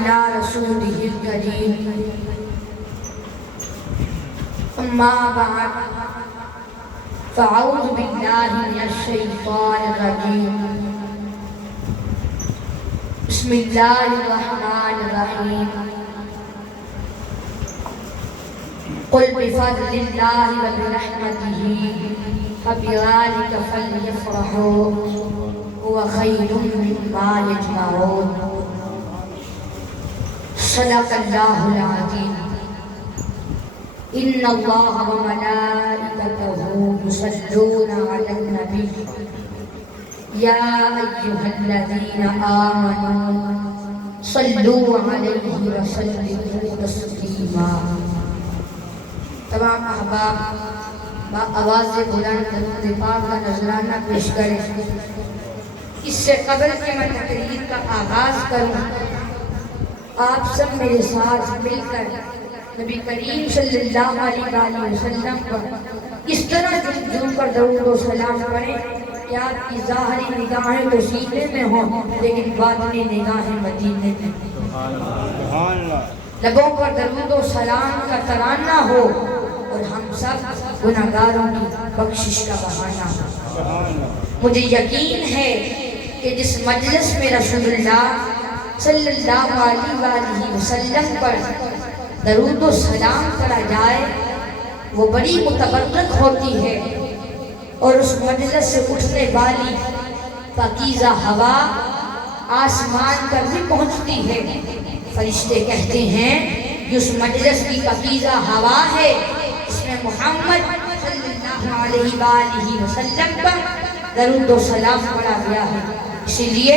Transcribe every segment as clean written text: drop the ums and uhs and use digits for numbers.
وعلى رسوله الكريم أما بعد فأعوذ بالله من الشيطان الرجيم بسم الله الرحمن الرحيم قل بفضل الله وبرحمته فبذلك فليفرحوا هو خير مما يجمعون صدق الله العظيم إن الله وملائكته يصلون على النبي يا أيها الذين آمنوا صلوا عليه وسلموا تسليما. تمام احباب با آواز بلند درود پاک کا نذرانہ پیش کریں. اس سے قبل کہ میں تقریر کا آغاز کروں، آپ سب میرے ساتھ مل کر نبی کریم صلی اللہ علیہ وسلم پر اس طرح جھوم کر درود و سلام پڑھیں کہ آپ کی ظاہری نگاہیں تو سینے میں ہوں لیکن باطنی نگاہیں مدینے میں. لبوں پر درود و سلام کا ترانہ ہو اور ہم سب گناہگاروں کی بخشش کا بہانہ. مجھے یقین ہے کہ جس مجلس میں رسول اللہ صلی اللہ علیہ وسلم پر درود و سلام کرا جائے وہ بڑی متبرک ہوتی ہے، اور اس مجلس سے اٹھنے والی پاکیزہ ہوا آسمان پر بھی پہنچتی ہے. فرشتے کہتے ہیں کہ اس مجلس کی پاکیزہ ہوا ہے، اس میں محمد صلی اللہ علیہ وسلم پر درود و سلام پڑھا گیا ہے. اسی لیے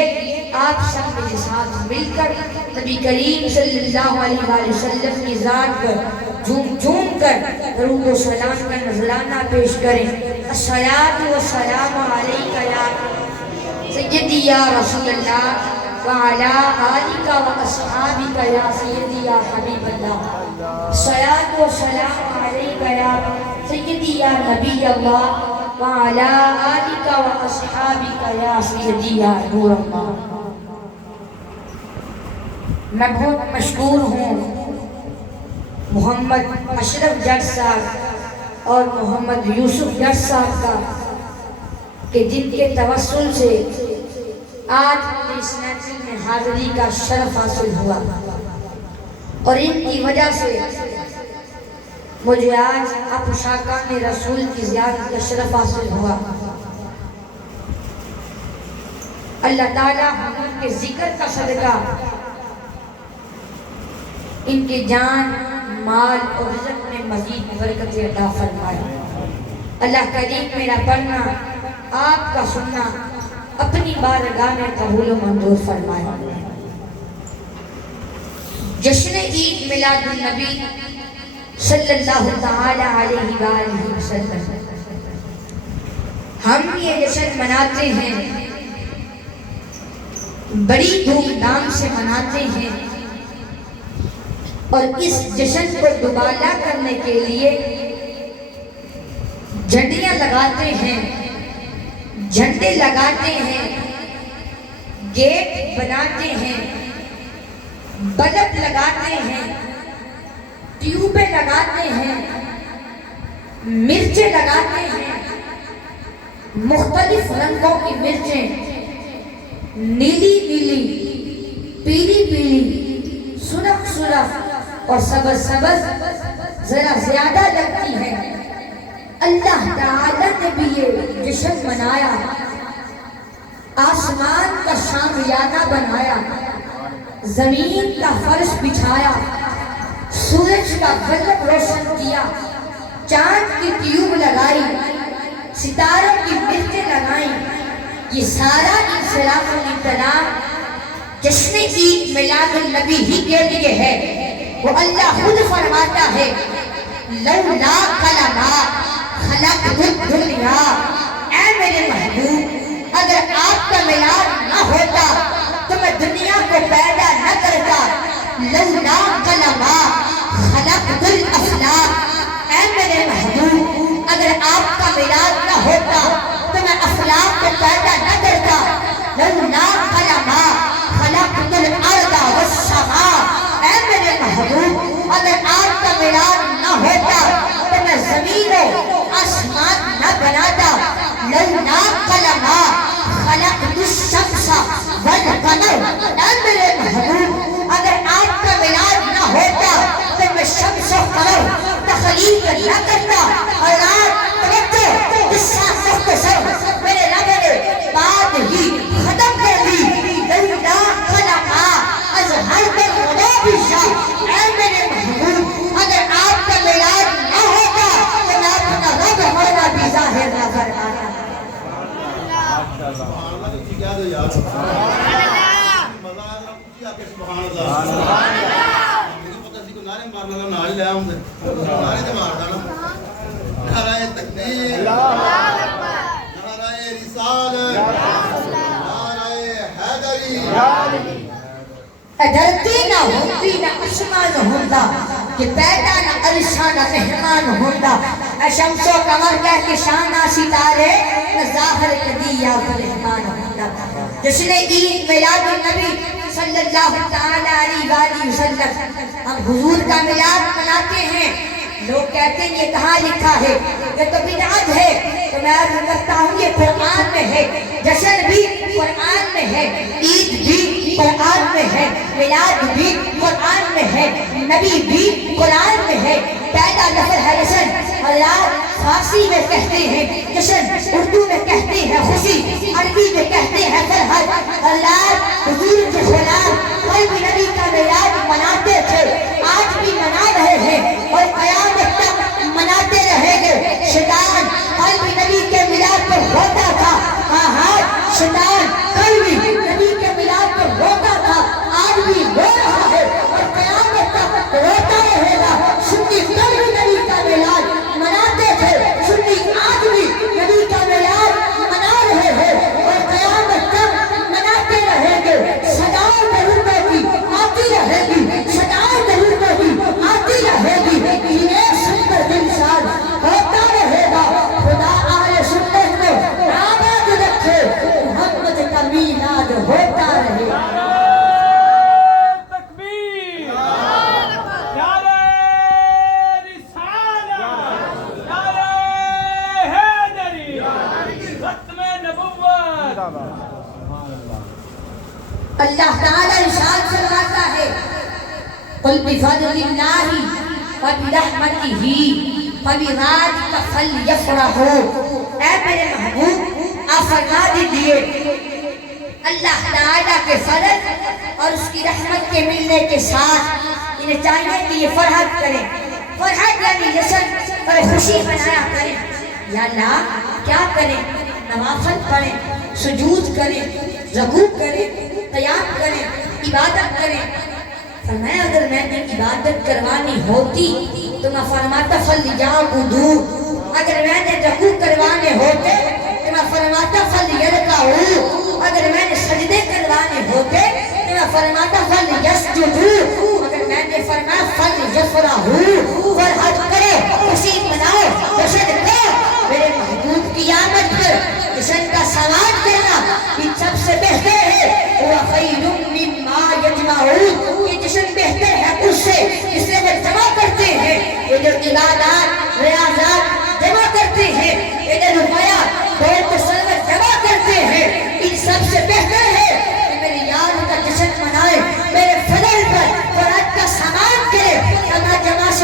آپ سب میرے ساتھ مل کر نبی کریم صلی اللہ علیہ وسلم کی ذات پر جھوم جھوم کر درود و سلام کا نذرانہ پیش کریں. الصلاۃ والسلام علیک یا سیدی یا رسول اللہ وعلی آلک واصحابک یا سیدی یا حبیب اللہ. الصلاۃ والسلام علیک یا سیدی یا نبی اللہ وعلی آلک واصحابک یا سیدی یا نور اللہ. میں بہت مشکور ہوں محمد اشرف جٹ صاحب اور محمد یوسف جٹ صاحب کا کہ جن کے توسل سے آج اس محفل میں حاضری کا شرف حاصل ہوا، اور ان کی وجہ سے مجھے آج افشاکان رسول کی زیارت کا شرف حاصل ہوا. اللہ تعالیٰ ہم کے ذکر کا صدقہ ان کی جان، مال اور رزق میں مزید برکت عطا فرمائے. اللہ کریم میرا پڑھنا، آپ کا سننا اپنی بارگاہ میں قبول و منظور فرمائے. جشن عید میلاد النبی صلی اللہ تعالی علیہ وآلہ وسلم، ہم یہ جشن مناتے ہیں، بڑی دھوم دھام سے مناتے ہیں، اور اس جشن کو دوبالا کرنے کے لیے جھنڈیاں لگاتے ہیں، جھنڈے لگاتے ہیں، گیٹ بناتے ہیں، بلب لگاتے ہیں، ٹیوبیں لگاتے ہیں، مرچیں لگاتے ہیں، مختلف رنگوں کی مرچیں، نیلی نیلی، پیلی پیلی، سرخ سرخ اور سبز سبز ذرا زیادہ لگتی ہے. اللہ تعالیٰ نے بھی یہ جشن منایا، آسمان کا شامیانہ بنایا، زمین کا فرش بچھایا، سورج کا بلب روشن کیا، چاند کی ٹیوب لگائی، ستاروں کی مرچیں لگائیں. یہ سارا انصراف و امتنان جشن عید میلاد النبی ہی کے لیے ہے. وہ اللہ خود فرماتا ہے لولا کلمات خلقت الدنیا، اے میرے محبوب اگر آپ کا میلاد نہ ہوتا تو میں دنیا کو پیدا نہ کرتا. لولا کلمات خلقت الافلاک، اے میرے محبوب اگر آپ کا میلاد نہ ہوتا تو میں افلاک کو پیدا نہ کرتا. لولا کلمات خلقت الارض والسماء، اے میرے محبوب اگر آپ کا میلاد نہ ہوتا تو میں شمس و قمر تخلیق نہ کرتا اور رات توجہ قصہ مختصر میرے رب نے بعد ہی ختم کر دی لولا خلقا از ہر دل غنوبی شاہ اے میرے محبوب اگر آپ کا میلاد نہ ہوتا تو میں اپنا رب ہونا بھی ظاہر نہ فرماتا ڈرتی نہ ہوتی نہ آسمان ہوندا کہ پیدا نہ عرشہ نہ مہمان ہوندا اے شمس و قمر کہہ کے شانہ ستارے نہ ظاہر کدی یا فرحمان ہوندا جس نے عید میلاد النبی صلی اللہ تعالیٰ علیہ وآلہ وسلم ہم حضور کا میلاد مناتے ہیں لوگ کہتے ہیں یہ کہاں لکھا ہے یہ تو بدعت ہے تو میں عرض کرتا ہوں یہ قرآن میں ہے جشن بھی قرآن میں ہے عید بھی قرآن میں ہے میلاد بھی قرآن میں ہے نبی بھی قرآن میں ہے پیدا لفظ ہے جشن اللہ فارسی میں کہتے ہیں جشن اردو میں کہتے ہیں خوشی عربی میں کہتے ہیں فرحت اللہ حضور کے غلام کوئی بھی نبی کا میلاد مناتے تھے آج بھی منا رہے ہیں اور قیامت تک مناتے رہیں گے شیطان کوئی بھی نبی کے میلاد پر ہوتا تھا شیطان کوئی بھی نبی کے میلاد پر ہوتا تھا آج بھی ہو رہا ہے اور قیامت تک روتا رہے گا سنی کوئی بھی نبی کا میلاد مناتے تھے سنی آج بھی نبی کا میلاد منا رہے ہیں اور قیامت تک مناتے رہیں گے صداؤں ضرور ہوگی آتی رہے گی صداؤں ضرور ہوگی آتی رہے گی یہ سنت انسان ہوتا رہے گا خدا آئے سنت کو آباد رکھے محمد کا میلاد ہوتا رہے اللہ تعالیٰ ارشاد فرماتا ہے قل بفضل اللہ وبرحمتہ فبذلک فلیفرحوا اے میرے محبوب آپ فرما دیجئے اللہ تعالیٰ کے فضل اور اس کی رحمت کے ملنے کے ساتھ انہیں چاہیے کہ یہ فرحت کریں فرحت یعنی جشن اور خوشی منایا کریں یا اللہ کیا کریں نوافل پڑھیں سجود کریں رکوع کریں قیام کریں عبادت کریں فرمایا اگر میں نے عبادت کروانی ہوتی تو میں فرماتا فَلْيَعْبُدُوا اگر میں نے رکوع کروانے ہوتے تو میں فرماتا فَلْيَرْكَعُوا اگر میں نے سجدے کروانے ہوتے تو میں فرماتا فَلْيَسْجُدُوا اگر میں نے فرمایا فَلْيَفْرَحُوا فرحت کرو خوشی مناؤ جشن کرو میرے محبوب کی آمد پر جشن کا سواد کرنا یہ سب سے بہتر ہے وَخَيْرٌ مِّمَّا يَجْمَعُونَ یہ جشن بہتر ہے اس سے جس سے وہ جمع کرتے ہیں یہ جو عبادات ریاضات جمع کرتے ہیں یہ جو روایات بہت سلوت جمع کرتے ہیں ان سب سے بہتر ہے کہ میری یاد کا جشن منائے میرے فضل پر فرحت کا سامان کرے اللہ جمع سے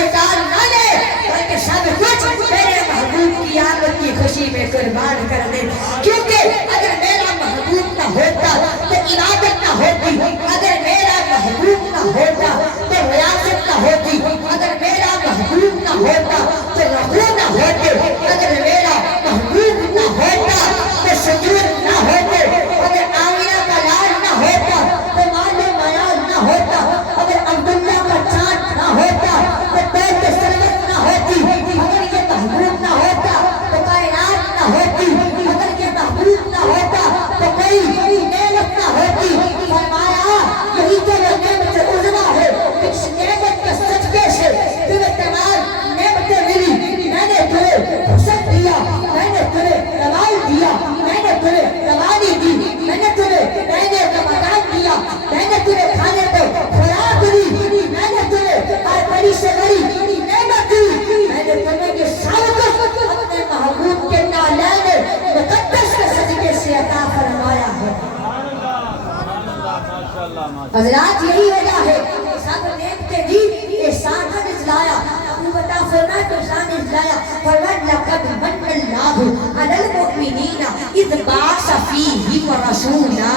حضرات یہی وجہ ہے سب نیک کے جی احسان کا اجلایا ابو بتا فرمائے تو احسان اجلایا فرمائے لقد من اللہ علی المؤمنین اذ بعث فیہم رسولا.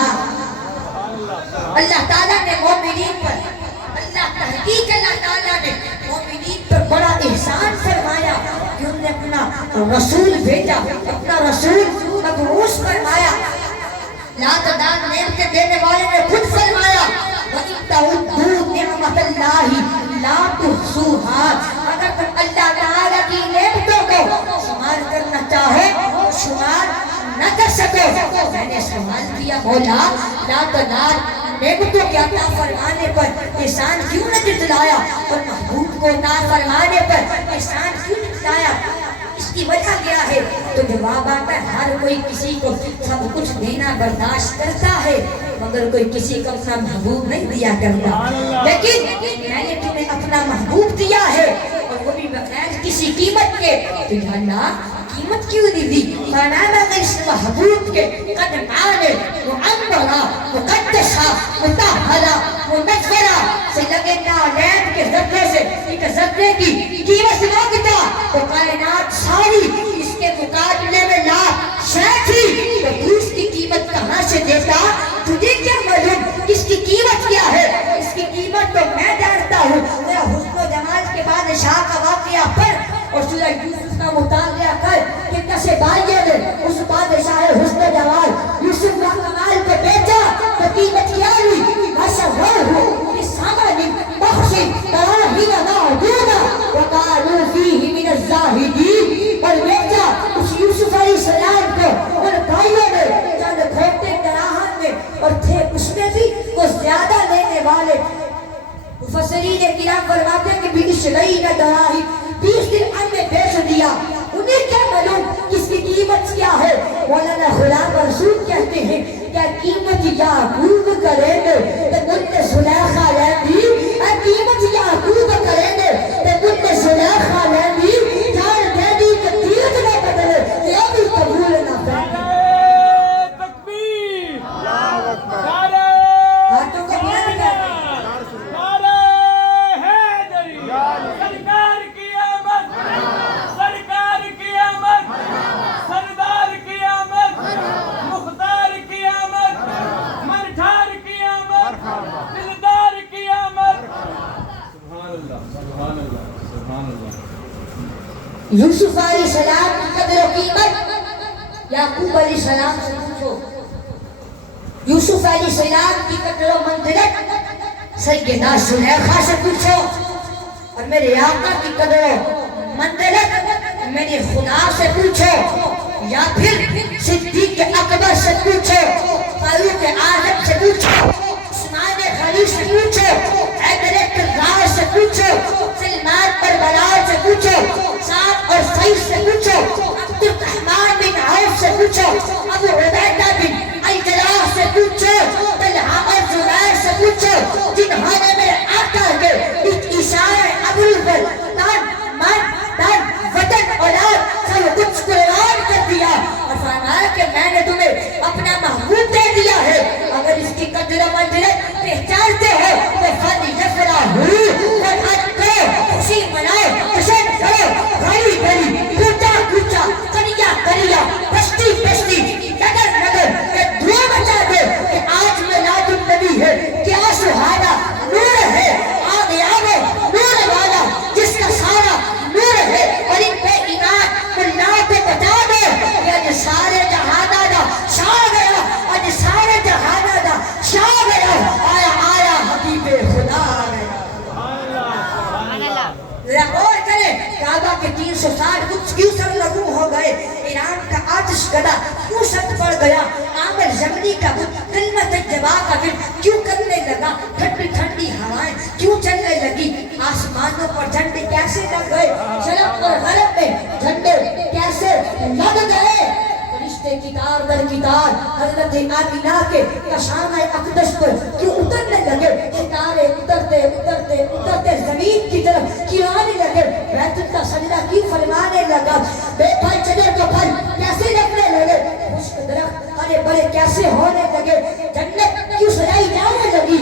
اللہ تعالیٰ نے مومنین پر تحقیق اللہ تعالیٰ نے مومنین پر بڑا احسان فرمایا کہ انہوں نے اپنا رسول بھیجا, اپنا رسول مبعوث فرمایا. لا تعداد نعمتیں دینے والے نے خود فرمایا وَإِن تَعُدُّوا نِعْمَةَ اللَّهِ لَا تُحْصُوهَا. اگر تم اللہ تعالیٰ کی نعمتوں کو شمار کرنا چاہو تو شمار نہ کر سکو. میں نے سوال کیا مولا لا تعداد نعمتوں کے عطا فرمانے پر احسان کیوں نہ جتلایا اور محبوب کو عطا فرمانے پر احسان کیوں جتلایا؟ اس کی وجہ کیا ہے؟ تو جواب آتا ہے ہر کوئی کسی کو سب کچھ دینا برداشت کرتا ہے مگر کوئی کسی کو اپنا محبوب نہیں دیا کرتا. لیکن میں نے تمہیں اپنا محبوب دیا ہے اور وہ بھی بغیر کسی قیمت کے. تو یا اللہ قیمت کیوں نہیں دی؟ فرمایا میں اس محبوب کے قد معانے معمرہ مقدسہ مطہرہ منورہ سے لگے نالین کے ذرے سے ایک ذرے کی قیمت مانگتا تو کائنات ساری اس کے مقابلے میں لاکھ شے تھی تو تو اس کی قیمت کہاں سے دیتا؟ تجھے کیا معلوم اس کی قیمت کیا ہے؟ اس کی قیمت تو میں جانتا ہوں. میرا حسن و جمال کے بادشاہ کا واقعہ پڑھ اور سورہ یوسف کا مطالعہ کر کہ کیسے بھائیوں نے اس بادشاہ حسن و جمال یوسف کا کمال کو بیچا تو قیمت کیا ہوئی؟ وَشَرَوْهُ بِثَمَنٍ بَخْسٍ دَرَاهِمَ مَعْدُودَةٍ وَكَانُوا فِيهِ مِنَ الزَّاهِدِينَ. اور بیچا اس یوسف علیہ السلام کو اور بھائیوں نے چند کھوٹے دراہم میں اور تھے اس میں بھی وہ زیادہ لینے والے. مفسرین کرام فرماتے ہیں کہ 20 دراہم 20 درہم میں بیچ دیا. انہیں کیا معلوم کس کی قیمت کیا ہے؟ مولانا غلام رسول کہتے ہیں کیا قیمت یعقوب کریں گے تو ملک زلیخا لیندی. قیمت یعقوب کریں گے تو ملک زلیخا لیندی. جان دیدی کہ دیت نہ بدلے یہ بھی قبول نہ کرے. تکبیر ہاتھوں کو بلند کر یوسف علیہ السلام کی قدر و قیمت یعقوب علیہ السلام سے پوچھو. یوسف علیہ السلام کی قدر و منزلت سیدہ زلیخا سے پوچھو اور میرے آقا کی قدر و منزلت میرے خدا سے پوچھو یا پھر صدیق اکبر سے پوچھو, فاروق اعظم سے پوچھو, عثمان غنی سے پوچھو, حیدر کرار سے پوچھو, سلمان بربرار سے پوچھو, سعد اور سعید سے پوچھو, عبد الرحمن بن عوف سے پوچھو, ابو عبیدہ بن الجراح سے پوچھو, طلحہ اور زبیر سے پوچھو جنہوں نے میرے آقا کے اشارے ابو الفضل من تن وطن اولاد سب کچھ قربان کر دیا اور فرمایا کہ میں نے تمہیں اپنا محبوب دے دیا ہے. اگر اس کی قدر و منزلت پہچانتے ہو تو فَلْيَفْرَحُوا فرحت کرو, خوشی مناؤ, جشن کرو, بھری بھری, کوچا کوچا, کریا کریا, پشتی پشتی, نگر نگر یہ دعا بچا دے کہ آج میلاد النبی ہے. کیا سہانا نور ہے, آگے آگے نور والا جس کا سارا نور ہے. اور ان پہ ایمان اللہ کو بتا دو کہ آج سارے جہانا دا شاہ گیا, آج سارے جہانا دا شاہ گیا, آیا آیا حبیب خدا آ گیا. غور کرے کعبہ کے 360 کچھ کیوں سر لگو ہو گئے, ایران کا آتش گدا کیوں ست پڑ گیا, عامر زمنی کا کلمت جبا کا پھر کیوں کرنے لگا, ٹھنڈی ٹھنڈی ہوائیں کیوں چلنے لگی, آسمانوں پر جھنڈے کیسے لگ گئے, شرق اور غرب میں جھنڈے کیسے لگ گئے. فرشتے کتار در کتار حضرت آمینہ کے کشانہ اقدس پر کیوں اترنے لگے, ستارے اترتے اترتے اترتے زمین کی طرف کیوں آنے لگے, بیت اللہ سجدہ کیوں فرمانے لگا, بے پھل چدر کو پھل کیسے لگنے لگے, خشک درخت ہرے بھرے کیسے ہونے لگے, جنت کیوں سجائی جانے لگی,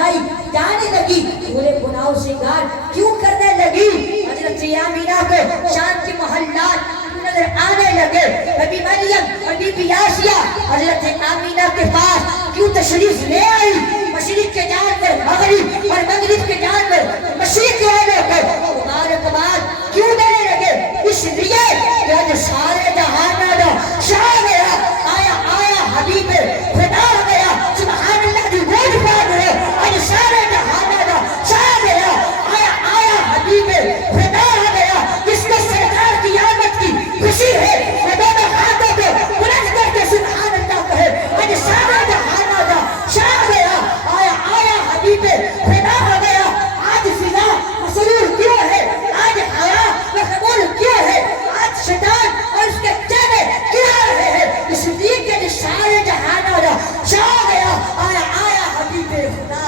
جائی جانے لگی بولے گناہوں سے انکار کیوں کرنے لگی؟ حضرت آمینہ کو شام کے محلات نظر آنے لگے. نبی مریم اور بی بی آسیہ حضرت آمینہ کے پاس کیوں تشریف لے آئی؟ مشرق کے جانور مغرب اور مغرب کے جانور مشرق والے کو مبارکباد کیوں دینے لگے؟ اس لیے کہ آج سارے جہان کا شاہ گیا آیا آیا حبیب خدا ہو گیا. سبحان اللہ دی گود پاک ہے. آج سارے جہان کا شاہ گیا آیا آیا حبیب خدا ہو گیا. جس کو سرکار کی آمد کی خوشی ہے وہ دونوں ہاتھوں کو بلند کر کے سبحان اللہ کہے. آج سارے جہان کا شاہ گیا آیا آیا حبیب خدا ہو گیا. آج فضا مسرور کیوں ہے؟ آج حیا مقبول کیوں ہے؟ آج شیطان اور اس کے چہرے کیوں آ رہے ہیں؟ اس لیے کہ سارے جہان کا شاہ گیا آیا آیا حبیب خدا.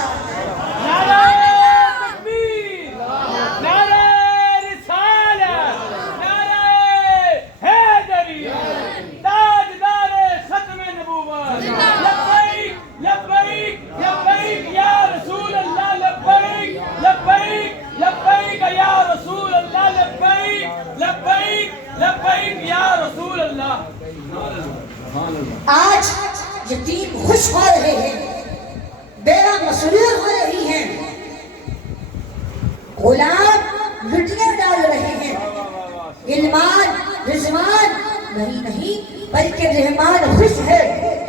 نعرہ تکبیر، نعرہ رسالت، نعرہ حیدری، تاجدار ختم نبوت. لبیک لبیک لبیک یا رسول اللہ، لبیک لبیک لبیک یا رسول اللہ، لبیک لبیک لبیک یا رسول اللہ. آج یتیم خوش ہو رہے ہیں، بیوہ مسرور ہو رہی ہیں، غلام لٹیاں ڈال رہے ہیں. علمان رضوان نہیں بلکہ رحمان خوش ہے.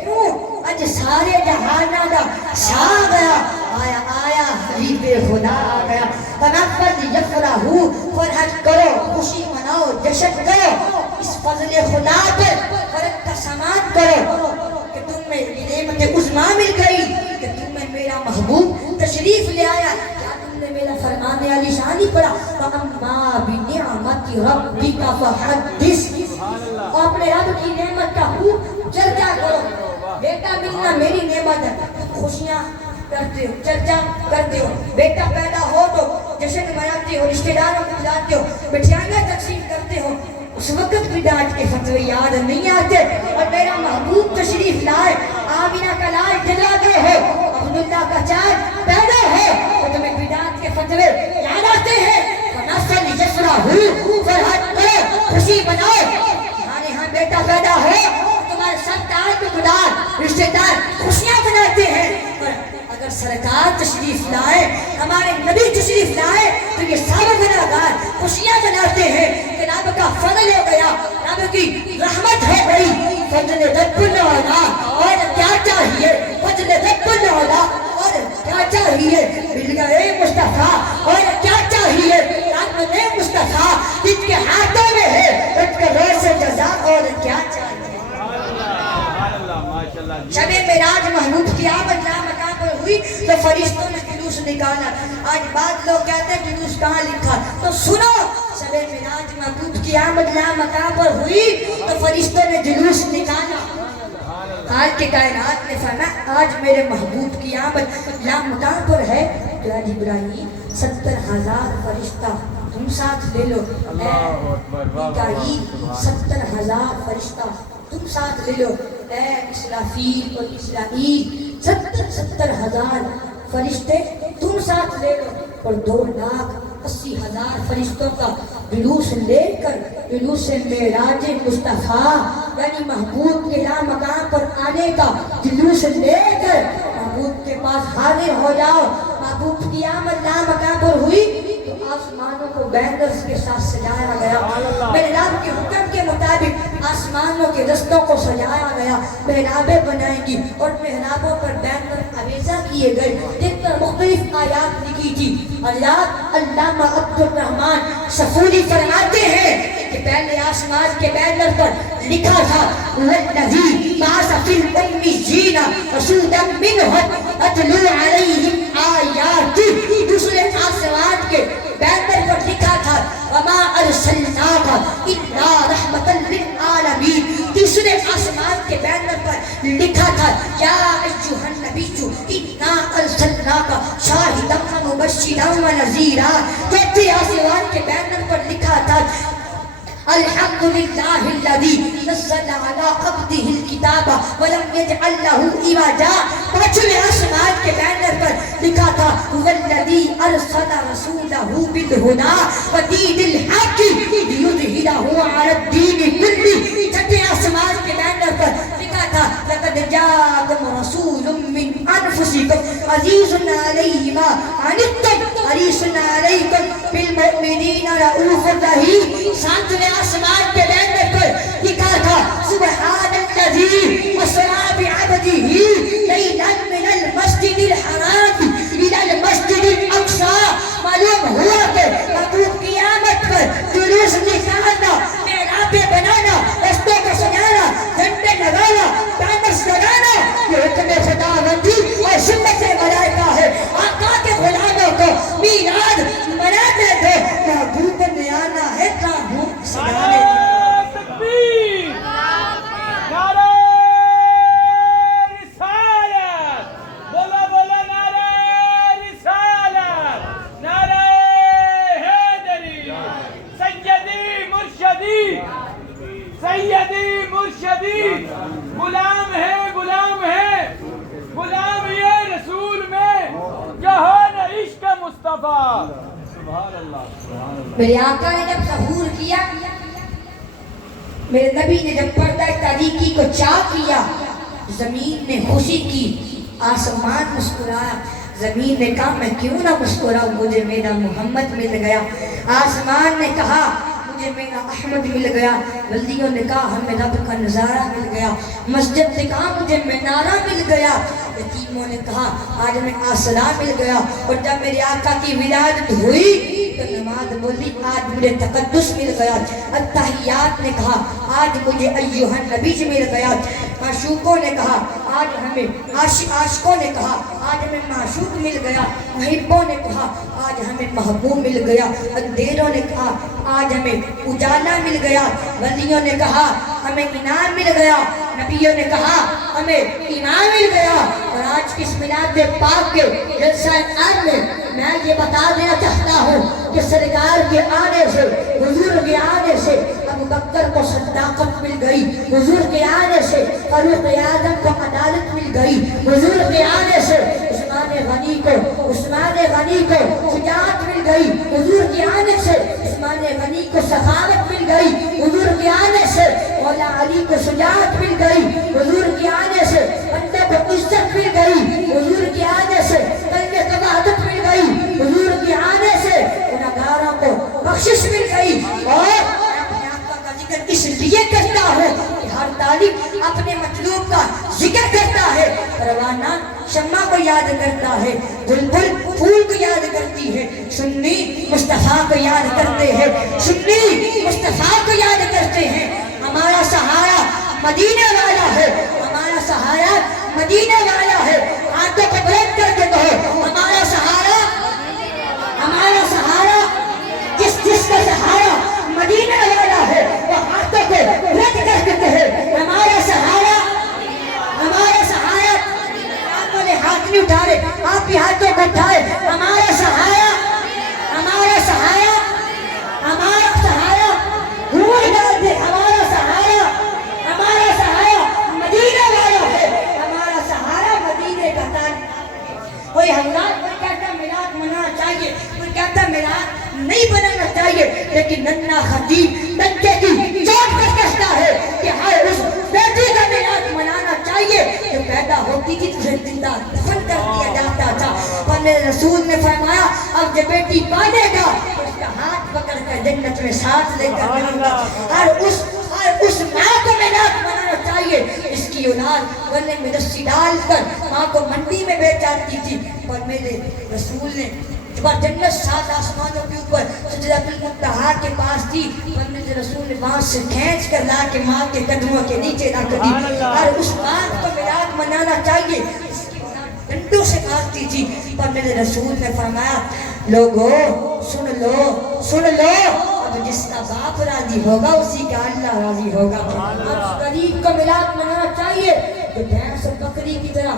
کیوں؟ آج سارے جہان کا شاہ گیا آیا آیا حبیب خدا آ گیا. تنفذ یفرحو فرحت کرو، خوشی مناؤ، جشن کرو، اس فضل خدا پر فرق کا سامان کرو کہ تم میں یہ نعمت عظمیٰ مل گئی کہ تم میں میرا محبوب تشریف لے آیا. کیا تم نے میرا فرمان علی شانی پڑھا؟ فَأَمَّا بِنِعْمَةِ رَبِّكَ فَحَدِّثْ. اپنے رب کی نعمت کا خوب چرچا کرو. بیٹا ملنا میری نعمت ہے، خوشیاں کرتے ہو، چرچا کرتے ہو. بیٹا پیدا ہو تو جشن مناتے ہو، رشتہ داروں کو بلاتے ہو، مٹھائیاں تقسیم کرتے ہو. اس وقت بھی ڈانٹ کے فتوے یاد نہیں آتے. اور میرا محبوب تشریف لائے، آمینہ کا لال جلا گئے ہو، عبداللہ کا چاند پیدا ہے تو تمہیں بیدات کے فتوے یاد آتے ہیں. فَنَسَلِ يَسْرَهُ فرحت کرو، خوشی مناؤ. ہاں بیٹا پیدا ہو تمہارے سب تعلق دار رشتہ دار خوشیاں مناتے ہیں. اور اگر سرکار تشریف لائے، ہمارے نبی تشریف لائے تو یہ سب گناہگار خوشیاں مناتے ہیں کہ رب کا فضل ہو گیا، رب کی رحمت ہو گئی. فضل رب اللہ اور کیا چاہیے؟ فضل رب اللہ اور کیا چاہیے؟ مل گئے مصطفیٰ اور کیا چاہیے؟ رب نے مصطفیٰ جن کے ہاتھوں میں ہے ان کے روح سے جزا اور کیا چاہیے؟ شب معراج محبوب کی آمد لامکان پر ہوئی تو فرشتوں نے جلوس نکالا. آج بعض لوگ کہتے ہیں جلوس کہاں لکھا؟ تو سنو، شب معراج محبوب کی آمد لامکان پر ہوئی تو فرشتوں نے جلوس نکالا. خالق کے کائنات نے فرمایا آج میرے محبوب کی آمد لامکان پر ہے تو آج ابراہیم 70,000 فرشتہ تم ساتھ لے لو. اے میکائیل 70,000 فرشتہ تم ساتھ لے لو. اے اسرافیل اور اسرائیل 70,000 فرشتے تم ساتھ لے لو. اور 2,80,000 فرشتوں کا جلوس لے کر جلوس معراج مصطفیٰ یعنی محبوب کے لامکان پر آنے کا جلوس لے کر محبوب کے پاس حاضر ہو جاؤ. محبوب کی آمد لامکان پر ہوئی تو آسمانوں کو بینرز کے ساتھ سجایا گیا. میرے رب کے حکم کے مطابق آسمانوں کے رستوں کو سجایا گیا. محرابیں بنائی گی اور محرابوں پر بینر آویزہ کیے گئے جن پر مختلف آیات لکھی تھی. علامہ عبدالرحمن صفوری فرماتے ہیں کہ پہلے آسمان کے بینر پر لکھا تھا وَالَّذِي بَعَثَ فِي الْأُمِّيِّينَ رَسُولًا مِّنْهُمْ يَتْلُو عَلَيْهِمْ آیَاتِهِ. دوسرے آسمان کے بینر پر لکھا تھا وَمَا أَرْسَلْنَاكَ إِلَّا رَحْمَةً لِلْعَالَمِينَ. تیسرے آسمان کے بینر پر لکھا تھا یا ایھا النبی اِنَّا أَرْسَلْنَاكَ شَاهِدًا وَمُبَشِّرًا وَنَذِيرًا. چوتھے آسمان کے بینر پر لکھا تھا الحمد للہ الذی نزل علی عبدہ الکتاب ولم یجعل لہ عوجا. پانچویں آسمان کے بینر پر لکھا تھا والذی ارسل رسولہ بالہدی ودین الحق لیظہرہ علی الدین کلہ. چھٹے آسمان کے بینر پر لکھا تھا لقد جاءکم رسول من انفسکم عزیز علیہ ما عنتم حریص علیکم بالمؤمنین رؤوف رحیم. ساتویں آسمان کے بینر پر لکھا تھا سبحان الذی اسریٰ بعبدہ لیلا من المسجد الحرام الى المسجد الاقصی. معلوم ہوا کہ محبوب قیامت پر جلوس نکالنا، محراب بنانا، رستوں کو سجانا، جھنڈے لگانا، بینرز لگانا، یہ حکم خداوندی اور سنت ملائکہ ہے. آقا کے غلاموں کو میلاد منانے دو، محبوب نے آنا ہے قانون سجانے دو. نعرہ تکبیر، نعرہ رسالت، بولا بولا نعرہ رسالت، نعرہ حیدری. سیدی مرشدی، سیدی مرشدی، غلام ہے غلام ہے غلام یہ رسول میں جہان عشق مصطفیٰ. سبحان اللہ سبحان اللہ. میرے آقا نے جب ظہور کیا، میرے نبی نے جب پردہ تاریکی کو چاک کیا، زمین نے خوشی کی، آسمان مسکرایا. زمین نے کہا میں کیوں نہ مسکراؤں، مجھے میرا محمد مل گیا. آسمان نے کہا مجھے میرا احمد مل گیا. بلدیوں نے کہا ہمیں رب کا نظارہ مل گیا. مسجد نے کہا مجھے منارہ مل گیا. یتیموں نے کہا آج میں آسرا مل گیا. اور جب میرے آقا کی ولادت ہوئی تو نماز بولی آج مجھے تقدس مل گیا. التحیات نے کہا آج مجھے ایھا النبی مل گیا. معشوقوں نے کہا آج ہمیں عاشقوں نے کہا آج ہمیں معشوق مل گیا. محبوں نے کہا آج ہمیں محبوب مل گیا. اندھیروں نے کہا آج ہمیں اجالا مل گیا. ولیوں نے کہا ہمیں انعام مل گیا. نبیوں نے کہا ہمیں ایمان مل گیا. اور آج کس میلاد پاک کے جلسہ عام میں میں یہ بتا دینا چاہتا ہوں کہ سرکار کے آنے سے، حضور کے آنے سے ابو بکر کو صداقت مل گئی. حضور کے آنے سے فاروق اعظم کو عدالت مل گئی. حضور کے آنے سے عثمان غنی کو شجاعت مل گئی. حضور کے آنے سے عثمان غنی کو سخاوت مل گئی. حضور کے آنے سے مولا علی کو شجاعت مل گئی. حضور کے آنے سے بندے کو عزت مل گئی. حضور کے آنے سے کلمے قواعدت مل گئی. حضور کے آنے سے گناہگاروں کو بخشش مل گئی. اور اپنے آقا کا ذکر اس لیے کرتا ہوں کہ ہر طالب اپنے مطلوب کا ذکر کرتا ہے. پروانہ شمع کو یاد کرتا ہے، بلبل پھول کو یاد کرتی ہے. سنی مصطفیٰ کو یاد کرتے ہیں، سنی مصطفیٰ کو یاد کرتے ہیں. ہمارا سہارا مدینہ والا ہے، ہمارا سہارا مدینہ والا ہے. ہاتھوں کو بلند کر کے کہو ہمارا سہارا جس کا سہارا مدینہ والا ہے وہ ہاتھوں کو بلند کر کے کہے ہمارا سہارا. آپ والے ہاتھ نہیں اٹھا رہے، آپ بھی ہاتھوں کو اٹھائے. ہمارا سہارا روح ڈال دے. ہمارا سہارا مدینہ والا ہے. ہمارا سہارا مدینے کا تاج. کوئی حضرات کوئی کہتا میلاد منانا چاہیے، کوئی کہتا میلاد نہیں بنانا چاہیے. لیکن ننھا خطیب ڈنکے کی چوٹ پر کہتا ہے کہ ہر اس بیٹی کا میلاد منانا چاہیے جو پیدا ہوتی تھی تجھے زندہ دفن کر دیا جاتا تھا. اور میرے رسول نے فرمایا اب جو بیٹی پالے گا اس کا ہاتھ پکڑ کر جنت میں ساتھ لے کر جائے گا. ہر اس ماں کو میلاد منانا چاہیے اس کی اولاد گلے میں رسی ڈال کر ماں کو منڈی میں بیچ جاتی تھی. اور میرے رسول نے جب جنت سات آسمانوں کے اوپر سدرۃ المنتہا کے پاس تھی، میرے رسول نے وہاں سے کھینچ کر لا کے ماں کے قدموں کے نیچے رکھ دی. اور اس ماں کو میلاد منانا چاہیے اس کی اولاد ڈنڈوں سے مارتی تھی. اور میرے رسول نے فرمایا لوگوں سن لو اب جس کا باپ راضی ہوگا اسی کا اللہ راضی ہوگا. اب غریب کو میلاد منانا چاہیے جو بھینس اور بکری کی طرح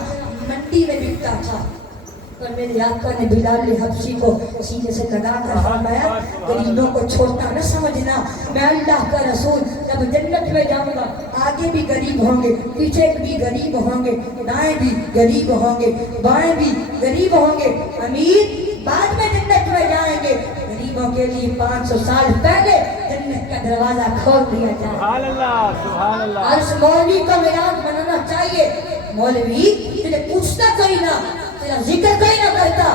منڈی میں بکتا تھا. اور میرے آقا نے بلال حبشی کو سینے سے لگا کر فرمایا غریبوں کو چھوٹا نہ سمجھنا، میں اللہ کا رسول جب جنت میں جاؤں گا آگے بھی غریب ہوں گے، پیچھے بھی غریب ہوں گے، دائیں بھی غریب ہوں گے، بائیں بھی غریب ہوں گے، امیر بعد میں جنت میں جائیں گے، غریبوں کے لیے 500 سال پہلے جنت کا دروازہ کھول دیا جائے۔ سبحان اللہ سبحان اللہ۔ اور اس مولوی کو میراث بنانا چاہیے۔ مولوی تجھے پوچھتا کوئی نہ، تیرا ذکر کوئی نہ کرتا،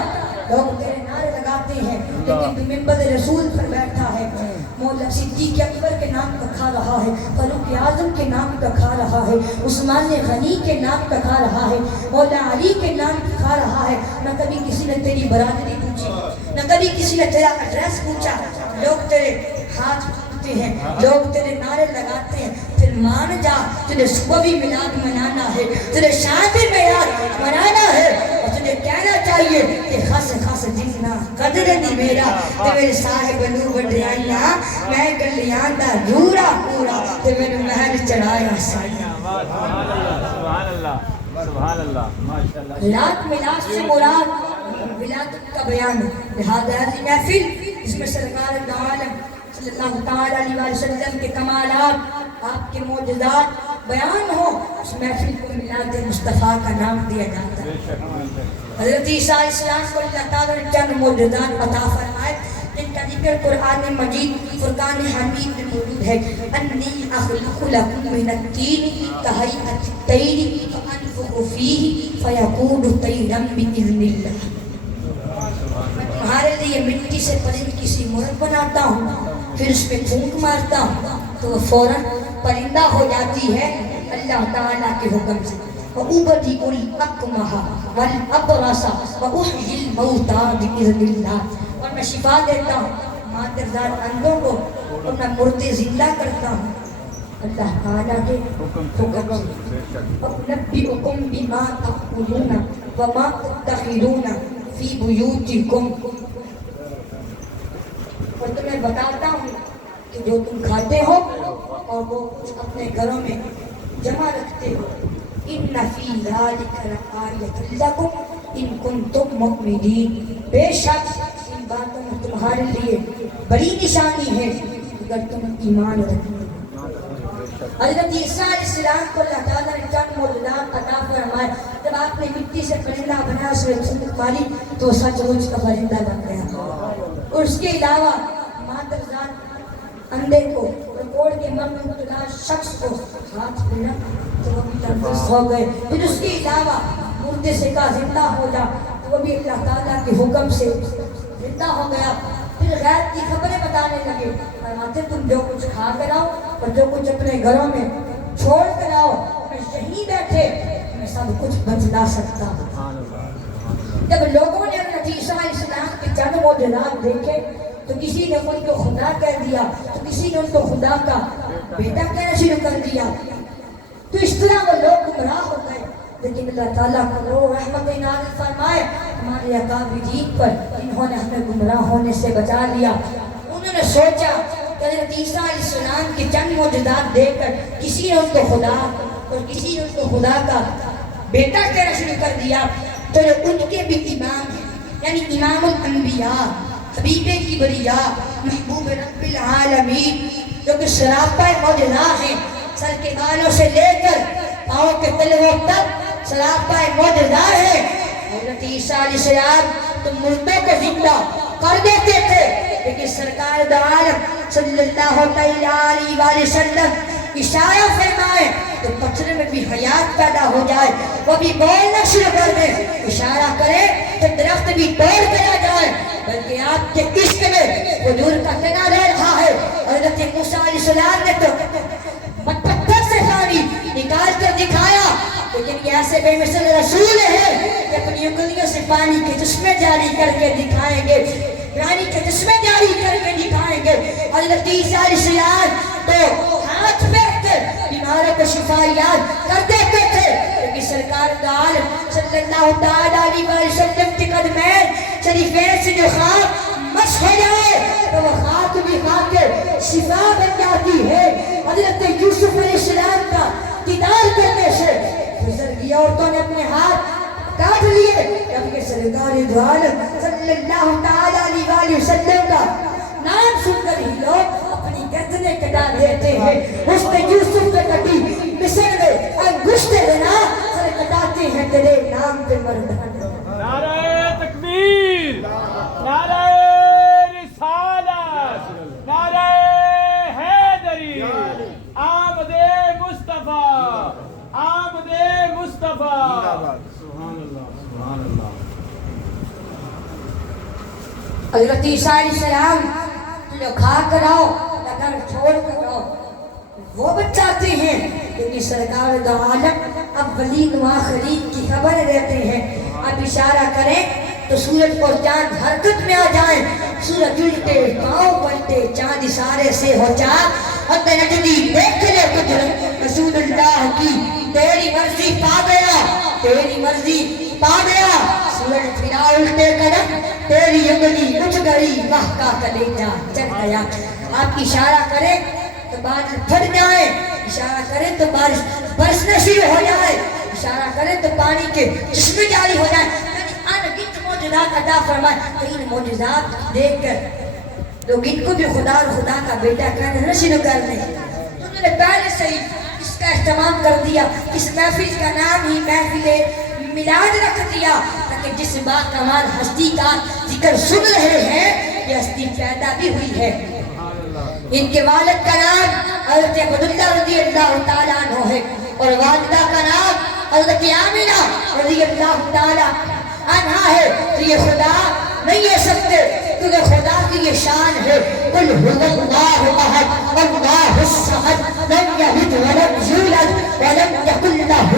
لوگ تیرے نعرے لگاتے ہیں لیکن تو منبر رسول پر بیٹھا ہے، مولا صدیق اکبر کے نام کا کھا رہا ہے، فاروق اعظم کے نام کا کھا رہا ہے، عثمان غنی کے نام کا کھا رہا ہے، مولا علی کے نام کا کھا رہا ہے۔ نہ کبھی کسی نے تیری برادری پوچھی، نہ کبھی کسی نے تیرا ایڈریس پوچھا، لوگ تیرے ہاتھ پوچھتے ہیں، لوگ تیرے نعرے لگاتے ہیں۔ پھر مان جا تجھے صبح بھی میلاد منانا ہے، تجھے شام بھی میلاد منانا ہے، اور تجھے کہنا چاہیے کہ خاص خاص جتنا قدر نہیں میرا تے میرے صاحب نور وڈیاں، میں گلیاں دا جورا پورا تے میرے محل چڑھایا سائیاں۔ سبحان اللہ سبحان اللہ سبحان اللہ ماشاءاللہ۔ ولادت میلاد سے مراد ولادت کا بیان ہے، لہذا ایسی محفل جس میں سرکار دو عالم صلی اللہ تعالیٰ علیہ وسلم کے کمالات، آپ کے معجزات بیان ہو، اس محفل کو میلاد مصطفیٰ کا نام دیا جاتا ہے۔ حضرت عیسیٰ علیہ السلام کو اللہ تعالیٰ نے چند معجزات عطا فرمائے جن کا ذکر قرآن مجید فرقان حمید میں موجود ہے۔ انی اخلق لکم من الطین کہیئۃ الطیر فانفخ فیہ فیکون طیرا باذن اللہ۔ میں تمہارے لیے مٹی سے پرند کی سی مورت بناتا ہوں، پھر اس پہ پھونک مارتا ہوں تو وہ فوراً پرندہ ہو جاتی ہے اللہ تعالیٰ کے حکم سے۔ وَأُبْرِئُ الْأَكْمَحَ وَالْأَبْرَصَ وَأُحْيِي الْمَوْتَىٰ بِإِذْنِ اللَّهِ، اور میں شفا دیتا ہوں مادرزاد اندھوں کو، اور میں مردے زندہ کرتا ہوں اللہ تعالیٰ کے حکم سے۔ وَأُنَبِّئُكُم بِمَا تَأْكُلُونَ وَمَا تَدَّخِرُونَ فِي بُيُوتِكُمْ، اور تمہیں بتاتا ہوں کہ جو تم کھاتے ہو اور وہ کچھ اپنے گھروں میں جمع رکھتے ہو۔ ان فی ذلک لآیۃ لکم ان کنتم مؤمنین، بے شک ان باتوں میں تمہارے لیے بڑی نشانی ہے اگر تم ایمان رکھتے ہو۔ حضرت عیسیٰ علیہ السلام کو اللہ تعالیٰ نے چند معجزات عطا فرمائے۔ جب آپ نے مٹی سے پرندہ بنایا، اس میں پھونک ماری تو سچ مچ کا پرندہ بن گیا۔ اور اس کے علاوہ مادرزاد اندھے کو کوڑ کے مرد مبتلا شخص کو ہاتھ پھیرا تو وہ بھی تندرست ہو گئے۔ پھر اس کے علاوہ مردے سے کا زندہ ہو جا تو وہ بھی اللہ تعالیٰ کے حکم سے زندہ ہو گیا۔ پھر غیب کی خبریں بتانے لگے، فرماتے تم جو کچھ کھا کر آؤ اور جو کچھ اپنے گھروں میں چھوڑ کر آؤ، میں یہیں بیٹھے میں سب کچھ بتلا سکتا ہوں۔ جب لوگوں نے حضرت عیسیٰ علیہ السلام کے چند معجزات دیکھے تو کسی نے ان کو خدا کہہ دیا، تو کسی نے ان کو خدا کا بیٹا کہنا شروع کر دیا، تو اس طرح وہ لوگ گمراہ ہو گئے۔ لیکن اللہ تعالیٰ کو رحمت نازل فرمائے ہمارے اکابرین پر، انہوں نے ہمیں گمراہ ہونے سے بچا لیا۔ انہوں نے سوچا کہ حضرت عیسیٰ علیہ السلام کے چند معجزات دیکھ کر کسی نے ان کو خدا اور کسی نے ان کو خدا کا بیٹا کہنا شروع کر دیا، تو ان کے بھی امام ہیں، یعنی امام الانبیاء، حبیب کبریاء، محبوب رب العالمین، جو کہ سراپا معجزات ہیں، سر کے بالوں سے لے کر پاؤں کے تلووں تک سراپا معجزات ہیں۔ حضرت عیسیٰ علیہ السلام تو مردوں کو زندہ کر دیتے تھے، لیکن سرکار دو عالم صلی اللہ علیہ وآلہ وسلم اشارہ فرمائے تو پتھر میں بھی حیات پیدا ہو جائے، وہ بھی بولنا شروع کر دے، اشارہ کرے تو درخت بھی توڑ دیا جائے، بلکہ آپ کے عشق میں حضور کا تنا رہ رہا ہے۔ حضرت موسیٰ علیہ السلام نے تو پتھر سے پانی نکال کر دکھایا، لیکن یہ ایسے بے مثل رسول ہے کہ اپنی انگلیوں سے پانی کے چشمے جاری کر کے دکھائیں گے، پانی کے چشمے جاری کر کے دکھائیں گے۔ حضرت عیسیٰ علیہ السلام تو ہاتھ پھیر کر بیماروں کو شفایات کر دیتے تھے، لیکن سرکار دو عالم صلی اللہ علیہ وسلم کے قدمین شریفین سے جو خاک مس ہو جائے تو وہ خاک بھی خاک شفا بن جاتی ہے۔ حضرت یوسف علیہ السلام کا دیدار کرنے سے گزر گئی عورتوں نے اپنے ہاتھ کاٹ لیے، جب کہ سرکار دو عالم صلی اللہ تعالیٰ علیہ وسلم کا نام سن کر ہی لوگ اپنی گردنیں کٹا دیتے ہیں. حسن یوسف پہ کٹی مثل میں انگشت بنا سر کٹاتے ہیں تیرے نام پہ مردان. نعرہ تکبیر، نعرہ رسالت، نعرہ حیدری، آمد مصطفیٰ، آمد مصطفیٰ. سبحان اللہ، سبحان اللہ. حضرت عیسیٰ علیہ السلام جو کھا کر آؤ یا گھر چھوڑ کر آؤ وہ بچاتے ہیں، کیونکہ سرکار دو عالم اولین و آخرین کی خبر رہتے ہیں. اب اشارہ کریں تو سورج اور چاند حرکت میں آ جائیں. سورج الٹے پاؤں پلٹے چاند اشارے سے ہو جا اور نجدی دیکھ لے تجھ رسول اللہ کی تیری مرضی پا گیا، تیری مرضی پا گیا. سورج پھرا الٹے قدم تیری انگلی اٹھ گئی، واہ کا کلیجہ چڑھ گیا. آپ اشارہ کریں تو بادل پھٹ جائے، اشارہ کریں تو بارش برسنا شروع ہو جائے، اشارہ کریں تو پانی کے چشمے جاری ہو جائے. یعنی انگنت معجزات عطا فرمائے. تو ان معجزات دیکھ کر لوگ ان کو بھی خدا اور خدا کا بیٹا کہنا شروع کر دیں. تو انہوں نے پہلے سے ہی اس کا اہتمام کر دیا، اس محفل کا نام ہی محفل میلاد رکھ دیا، تاکہ جس با کمال ہستی کا ذکر سن رہے ہیں یہ ہستی پیدا بھی ہوئی ہے. ان کے والد کا نام حضرت عبداللہ رضی اللہ تعالیٰ عنہ ہے اور والدہ کا نام حضرت آمینہ رضی اللہ تعالیٰ عنہ ہے. تو یہ خدا نہیں ہے سکتے کیونکہ خدا کی یہ شان ہے. قل هو اللہ احد اللہ الصمد لم یلد ولم یولد ولم یکن له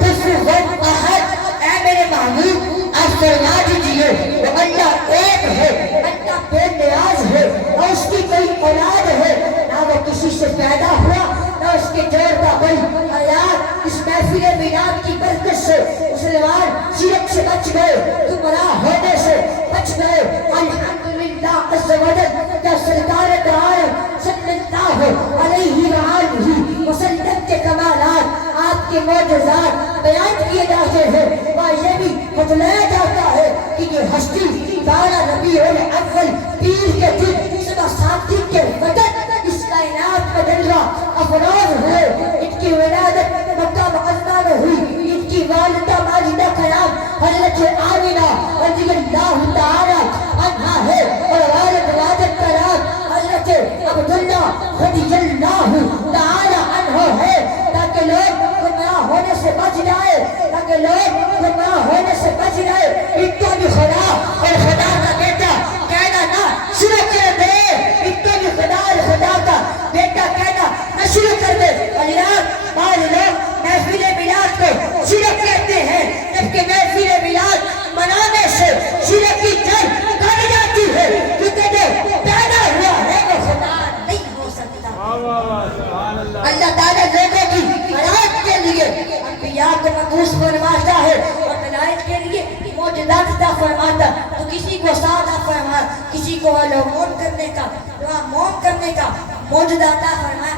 کفوا احد. اے میرے محبوب آپ فرما دیجئے وہ اللہ ایک ہے، اللہ بے نیاز ہے، نہ اس کی کوئی اولاد ہے، نہ وہ کسی سے پیدا ہوا، نہ اس کے جوڑ کا کوئی اولاد. اس محفل میلاد کی برکت سے مسلمان شرک سے بچ گئے، گمراہ ہونے سے بچ گئے. الحمدللہ عز و جل کہ سرکار دو عالم صلی اللہ علیہ وآلہ وسلم کے کمالات، آپ کے معجزات بیان کیے جاتے ہیں. وہاں یہ بھی بتلایا جاتا ہے کہ یہ ہستی 12 ربیع الاول پیر کے دن صبح 7 دن کے وقت اس کائنات میں جلوہ افروز ہوئے. ان کی ولادت مکہ مکرمہ میں ہوئی. ان کی والدہ ماجدہ کا نام حضرت آمینہ رضی اللہ تعالیٰ عنہا ہے اور والد کا نام حضرت عبداللہ رضی اللہ تعالیٰ عنہ ہے. تاکہ لوگ گمراہ ہونے سے بچ جائے، تاکہ لوگ گمراہ ہونے سے بچ جائے. ان کو بھی خدا اور خدا کا بیٹا کہنا نہ شروع کر دے، ان کو بھی خدا اور خدا کا بیٹا کہنا نہ شروع کر دے. اور بعض لوگ محفل میلاد کو شرک کہتے ہیں، جبکہ محفل میلاد منانے سے شرک کی جڑ کٹ جاتی ہے، کیونکہ جو پیدا ہوا ہے وہ خدا نہیں ہو سکتا. اللہ تعالیٰ لوگوں کی ہدایت کے لیے انبیاء کو مبعوث فرماتا ہے اور ہدایت کے لیے معجزات عطا فرماتا. تو کسی کو ساتھ فرمایا، کسی کو علوم کرنے کا، دعا موم کرنے کا معجزہ عطا فرمایا.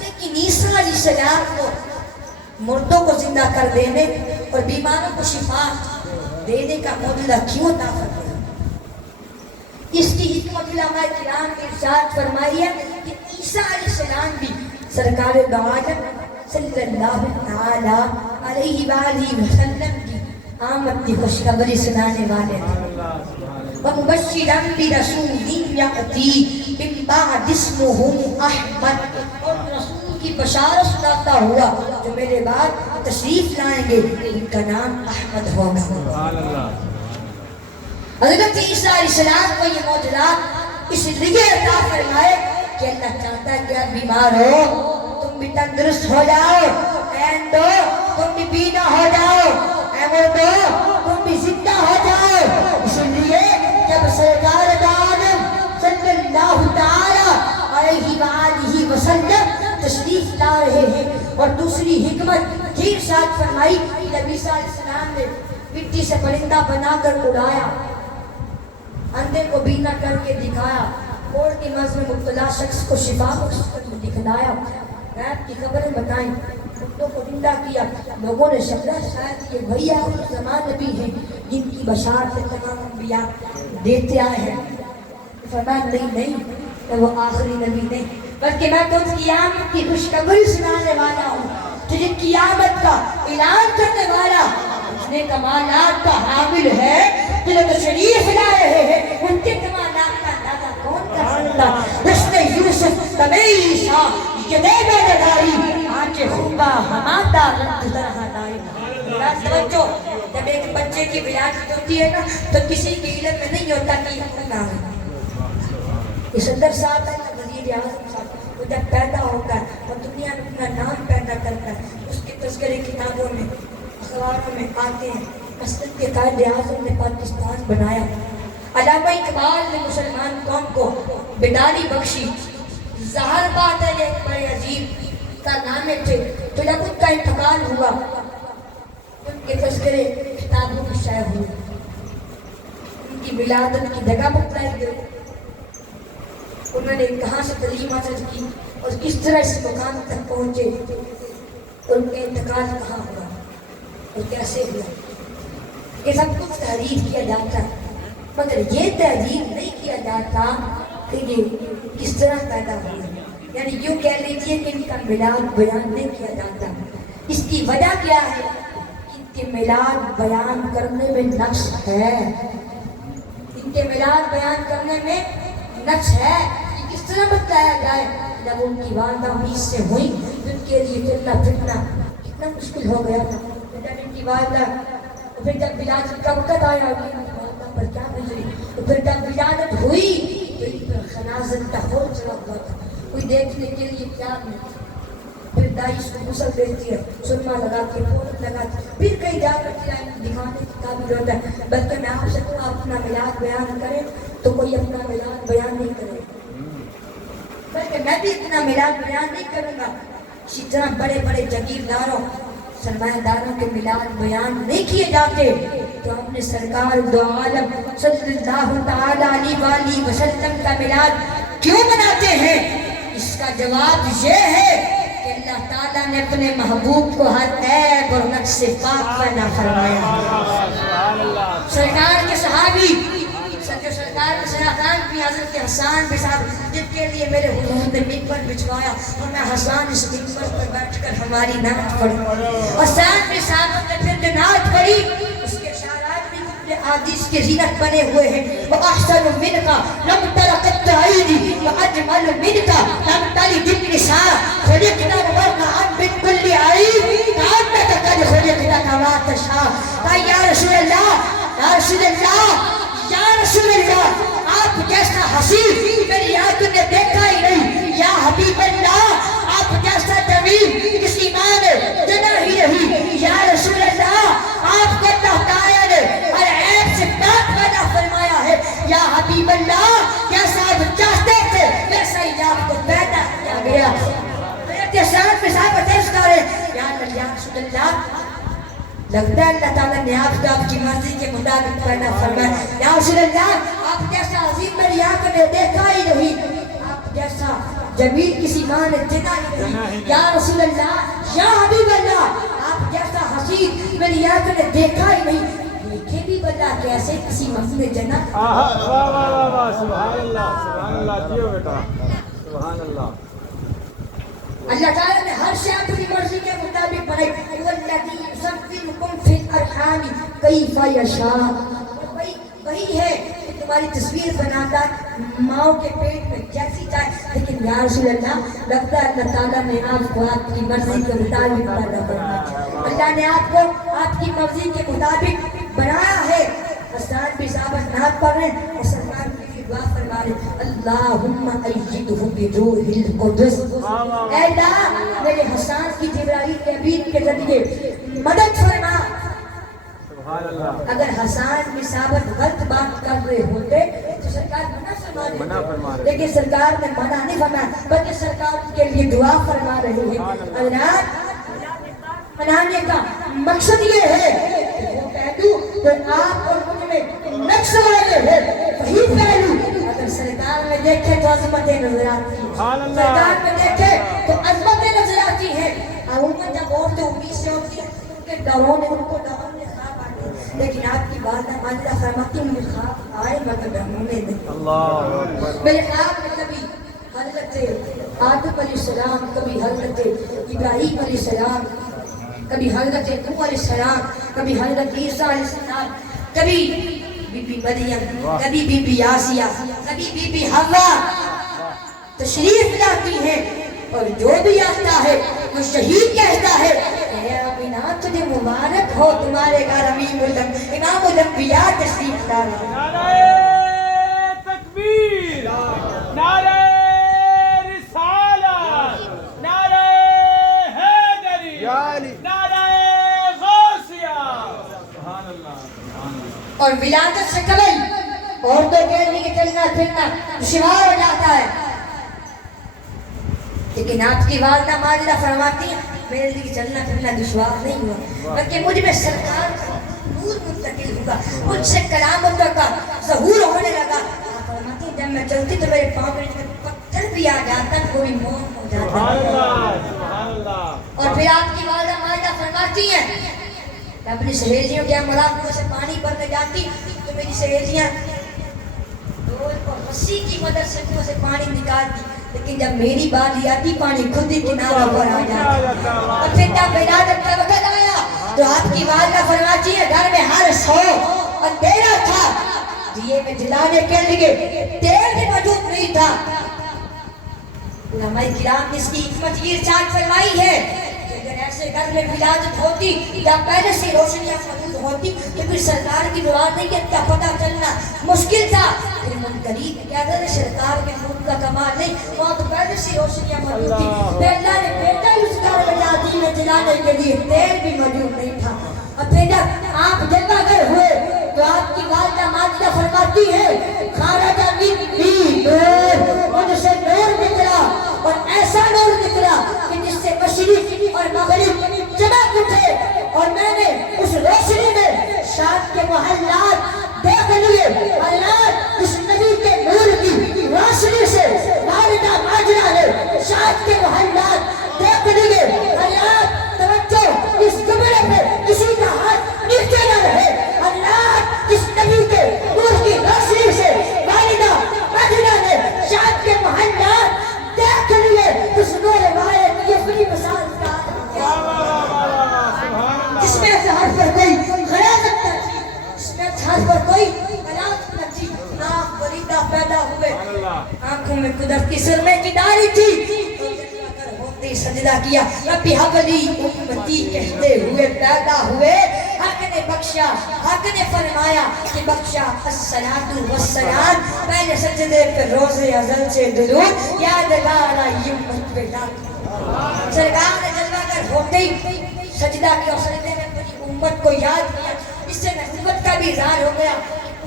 لیکن عیسیٰ علیہ السلام کو مردوں کو زندہ کر دینے اور بیماروں کو شفا دینے کا معجزہ کیوں عطا فرمایا؟ اس کی حکمت علماء کرام نے ارشاد فرمائی ہے کہ عیسیٰ علیہ السلام بھی سرکار دو عالم صلی اللہ تعالیٰ علیہ وآلہ وسلم کی آمد کی خوشخبری سنانے والے تھے. وَمُبَشِّرًا بِرَسُولٍ يَأْتِي مِن بَعْدِ اسْمُهُ أَحْمَدُ. اور رسول کی بشارت سناتا ہوا جو میرے بعد تشریف لائیں گے، ان کا نام احمد ہوگا. حضرت عیسیٰ علیہ السلام کو یہ معجزات اس لیے عطا فرمائے کہ اللہ چاہتا ہے کہ آپ بیمار ہو تم بھی تندرست ہو جاؤ، اندھو تم بھی بینا ہو جاؤ، مردو تم بھی زندہ ہو جاؤ. اس لیے جب سرکار دو عالم صلی اللہ تعالیٰ علیہ وآلہ وسلم تشریف لا رہے ہیں اور دوسری حکمت یہ ارشاد فرمائی کہ نبی صلی اللہ علیہ وسلم نے مٹی سے پرندہ بنا کر اڑایا، اندھے کو بینا کر کے دکھایا، کوڑ کی مرض میں مبتلا شخص کو شفا بخش کر دکھلایا، غیب کی خبریں بتائیں، مردوں کو زندہ کیا. لوگوں نے سمجھا شاید یہ وہی آخر زمان نبی ہیں جن کی بشارت تمام انبیاء دیتے آئے ہیں. فرمایا نہیں وہ آخری نبی نہیں بلکہ میں تو قیامت کی خوشخبری سنانے والا ہوں. تجھے قیامت کا اعلان کرنے والا اتنے کمالات کا حامل ہے. جو تشریف لا رہے ہیں ان کے کمالات کا اندازہ کون کر سکتا. حسن یوسف تمیسا جدے بیداری آنچے خوبا ہماتا رنگ طرح دائی. توجہ جب ایک بچے کی ولادت ہوتی ہے نا تو کسی کے علم میں نہیں ہوتا کہ یہ کون نام ہے. یہ صدر صاحب ہے وزیر اعظم صاحب وہ جب پیدا ہوتا ہے اور دنیا میں اپنا نام پیدا کرتا ہے اس کے تذکرے کتابوں میں اخباروں میں آتے ہیں. مسجد کے قائد اعظم نے پاکستان بنایا. علامہ اقبال نے مسلمان قوم کو بیداری بخشی. ظاہر بات ہے ایک بڑے عجیب کارنامے تھے. تو جب ان کا انتقال ہوا ان کے تذکرے کتابوں میں شائع ہوئے. ان کی ولادت کی جگہ بتلائی گئی. انہوں نے کہاں سے تعلیم حاصل کی اور کس طرح اس مقام تک پہنچے اور ان کا انتقال کہاں ہوا اور کیسے ہوا. یہ سب کچھ تحریر کیا جاتا ہے مگر یہ تحریر نہیں کیا جاتا کہ یہ کس طرح پیدا ہوئے. یعنی یوں کہہ لیجیے کہ ان کا میلاد بیان نہیں کیا جاتا. اس کی وجہ کیا ہے کہ ان کے میلاد بیان کرنے میں نقص ہے. ان کے میلاد بیان کرنے میں نقص ہے. یہ کس طرح بتایا جائے. جب ان کی والدہ 20 سے ہوئی ان کے لیے چلنا پھرنا کتنا مشکل ہو گیا تھا. جب ان کی والدہ پھر جب ولادت کا وقت آیا ان کی والدہ پر کیا گزری تو پھر جب ولادت ہوئی تو ان پر خنازت کا خور چلا ہوا تھا. کوئی دیکھنے کے لیے تیار نہیں تھا. پھر دائی اس کو غسل دیتی ہے سرما لگا کے پودر لگاتی پھر کہیں جا کر دکھانے کی قابل ہوتا ہے. بلکہ میں آپ سے تو اپنا میلاد بیان کریں تو کوئی اپنا میلاد بیان نہیں کرے بلکہ میں بھی اتنا میلاد بیان نہیں کروں گا. اسی طرح بڑے بڑے جاگیرداروں سرمایہ داروں کے میلاد بیان نہیں کیے جاتے. تو ہم نے سرکار دو عالم صلی اللہ تعالی علیہ وآلہ وسلم کا میلاد کیوں مناتے ہیں. اس کا جواب یہ ہے کہ اللہ تعالیٰ نے اپنے محبوب کو ہر عیب اور نقص سے پاک پیدا فرمایا. سرکار کے صحابی جو سرکار کے سراخان کی حضرت حسان بھی صاحب جن کے لیے میرے حضور نے ممبر بچھوایا اور میں حسان اس ممبر پر بیٹھ کر ہماری نعت پڑھی. حسان بھی صاحب نے پھر جو نعت پڑھی اس کے اشارات بھی اپنے حدیث کے زینت بنے ہوئے ہیں. وَأَحْسَنُ مِنْكَ لَمْ تَرَقَتْ عَيْنِي وَأَجْمَلُ مِنْكَ لَمْ تَلِدِ النِّسَاءُ خُلِقْنَا مُبَرَّأً مِنْ كُلِّ عَيْبٍ كَأَنَّكَ قَدْ خُلِقْتَ كَمَا تَشَاءُ. یا رسول اللہ یا رسول اللہ یا رسول اللہ آپ جیسا حسین میری آنکھ نے دیکھا ہی نہیں. یا حبیب اللہ آپ جیسا جمیل کسی ماں نے جنا ہی نہیں. یا رسول اللہ آپ کو اللہ تعالیٰ نے ہر عیب سے پاک پیدا فرمایا ہے. یا حبیب اللہ جیسا آپ چاہتے تھے ویسا ہی آپ کو پیدا کیا گیا. میرے ساتھ میں صاحب عرض کرے یا رسول اللہ لگتا ہے اللہ تعالیٰ نے آپ کو آپ کی مرضی کے مطابق پیدا فرمایا. یا رسول اللہ آپ جیسا عظیم میری آنکھ نے دیکھا ہی نہیں. آپ جیسا جمیل کسی ماں نے دیکھا ہی نہیں. یا رسول اللہ یا حبیب اللہ آپ جیسا حسین میری آنکھ نے دیکھا ہی نہیں. دیکھے بھی بتا کیسے کسی ماں نے جنا. سبحان اللہ سبحان اللہ جیو بیٹا سبحان اللہ. اللہ تعالیٰ نے ہر شے اپنی مرضی کے مطابق بنائی. والذی یصورکم فی الارحام کیف یشاء. وہی ہے کہ تمہاری تصویر بناتا ماں کے پیٹ میں جیسی چاہے. لیکن یا رسول اللہ لگتا ہے اللہ تعالیٰ نے آپ کو آپ کی مرضی کے مطابق پیدا کرنا. اللہ نے آپ کو آپ کی مرضی کے مطابق بنایا ہے. حسان بھی صاحب نعت پڑھ رہے ہیں اور سرکار کی دعا فرما رہے اللہم ایدہ بروح القدس. اے اللہ میرے حسان کی جبرائیل کے امین کے ذریعے مدد فرما. اگر حسان بھی ثابت غلط بات کر رہے ہوتے تو سرکار منع فرما رہے. لیکن سرکار نے منع نہیں فرمایا بلکہ سرکار کے لیے دعا فرما رہے ہیں. اللہ منانے کا مقصد یہ ہے کہ وہ پہلو جو آپ اور مجھ میں نقص والے ہیں وہی پہلو اگر سرکار میں دیکھے تو عظمتیں نظر آتی ہیں. سرکار میں دیکھے تو عظمتیں نظر آتی ہیں. عموماً جب عورتیں امید سے ہوتی ہیں ان کے ڈروں نے ان کو ڈروں نے خواب آتے ہیں لیکن آپ کی بات مانزلہ فرماتی ہوں میرے خواب آئے مگر ڈھمونے نہیں. اللہ اکبر. میرے خواب میں کبھی حضرت آدم علیہ السلام، کبھی حضرت ابراہیم علیہ السلام، کبھی حضرت نوح علیہ السلام، کبھی حضرت عیسیٰ علیہ السلام، کبھی بی بی مریم، کبھی بی بی آسیہ، کبھی بی بی حوا تشریف لاتی ہیں. اور جو بھی آتا ہے وہ شہید کہتا ہے اے آمینہ تجھے مبارک ہو، تمہارے گھر امام الانبیاء تشریف لا رہا ہے. نعرہ تکبیر، نعرہ رسالت، نعرہ حیدری، نعرہ غوثیہ. سبحان اللہ، سبحان اللہ. اور ولادت سے قبل عورتوں کے لیے چلنا پھرنا دشوار ہو جاتا ہے، لیکن آپ کی والدہ ماجدہ فرماتی ہیں میرے لیے چلنا پھرنا دشوار نہیں ہوا، بلکہ مجھ میں سرکار کا نور منتقل ہوا، مجھ سے کرامتوں کا ظہور ہونے لگا. آپ فرماتی ہیں جب میں چلتی تو میرے پاؤں میں پتھر بھی آ جاتا، کوئی موم ہو جاتا. سبحان اللہ، سبحان اللہ. اور پھر آپ کی والدہ ماجدہ فرماتی ہیں میں اپنی سہیلیوں کے مراقبوں سے پانی بھرنے جاتی تو میری سہیلیاں ڈول اور رسی کی مدد سے کنویں سے پانی نکالتی، لیکن جب میری باری آتی پانی خود ہی کناروں پر آ جاتا. اور پھر جب ولادت کا وقت آیا تو آپ کی والدہ فرماتی ہے گھر میں ہر سو اندھیرا تھا، دیے میں جلانے کے لیے تیل بھی موجود نہیں تھا. علماء کرام نے اس کی حکمت یہ ارشاد فرمائی ہے کہ اگر ایسے گھر میں ولادت ہوتی یا پہلے سے روشنیاں موجود ہوتی تو پھر سرکار کی دعا نہیں کہ کیا پتہ چلنا مشکل تھا. پھر منقریب میں کیا تھا سرکار کے نور کا کمال نہیں، وہاں تو پہلے سے روشنیاں موجود تھی. پھر اللہ نے بیٹا اس گھر میں ولادت میں جلانے کے لیے تیل بھی موجود نہیں تھا. اور پھر جب آپ جلوہ گر ہوئے تو آپ کی والدہ ماجدہ فرماتی ہے خارج منی نور، مجھ سے نور نکلا اور ایسا نور نکلا کہ جس سے مشرق اور مغرب چمک اٹھے، اور میں نے اس روشنی میں شام کے محلات دیکھ لیے. اللہ اس نبی کے نور کی روشنی سے والدہ ماجدہ نے شام کے محلات دیکھ لیے. اللہ توجہ اس کمرے پہ کسی کا ہاتھ نیچے نہ رہے. اللہ اس نبی کے نور کی روشنی سے والدہ ماجدہ نے شام کے محلات دیکھ لیے. اس نور روایت یہ بڑی مثال کا جس میں اظہار پر کوئی غلاظت نہ تھی، جس میں اظہار پر کوئی غلاظت نہ تھی. ناک وریدہ پیدا ہوئے، آنکھوں میں قدرت کی سرمے کی داری تھی. ہوتے سجدہ کیا ربی حبلی امتی کہتے ہوئے پیدا ہوئے. حق نے بخشا، حق نے فرمایا کہ بخشا الصلاۃ والسلام. پہلے سجدے پہ روز ازل سے درود یادگار آئی امت پہ لاکھ. سرکار نے جلوہ گر ہوتے ہی سجدہ کیا اور سجدے میں پوری امت کو یاد کیا. اس سے نبوت کا بھی اظہار ہو گیا.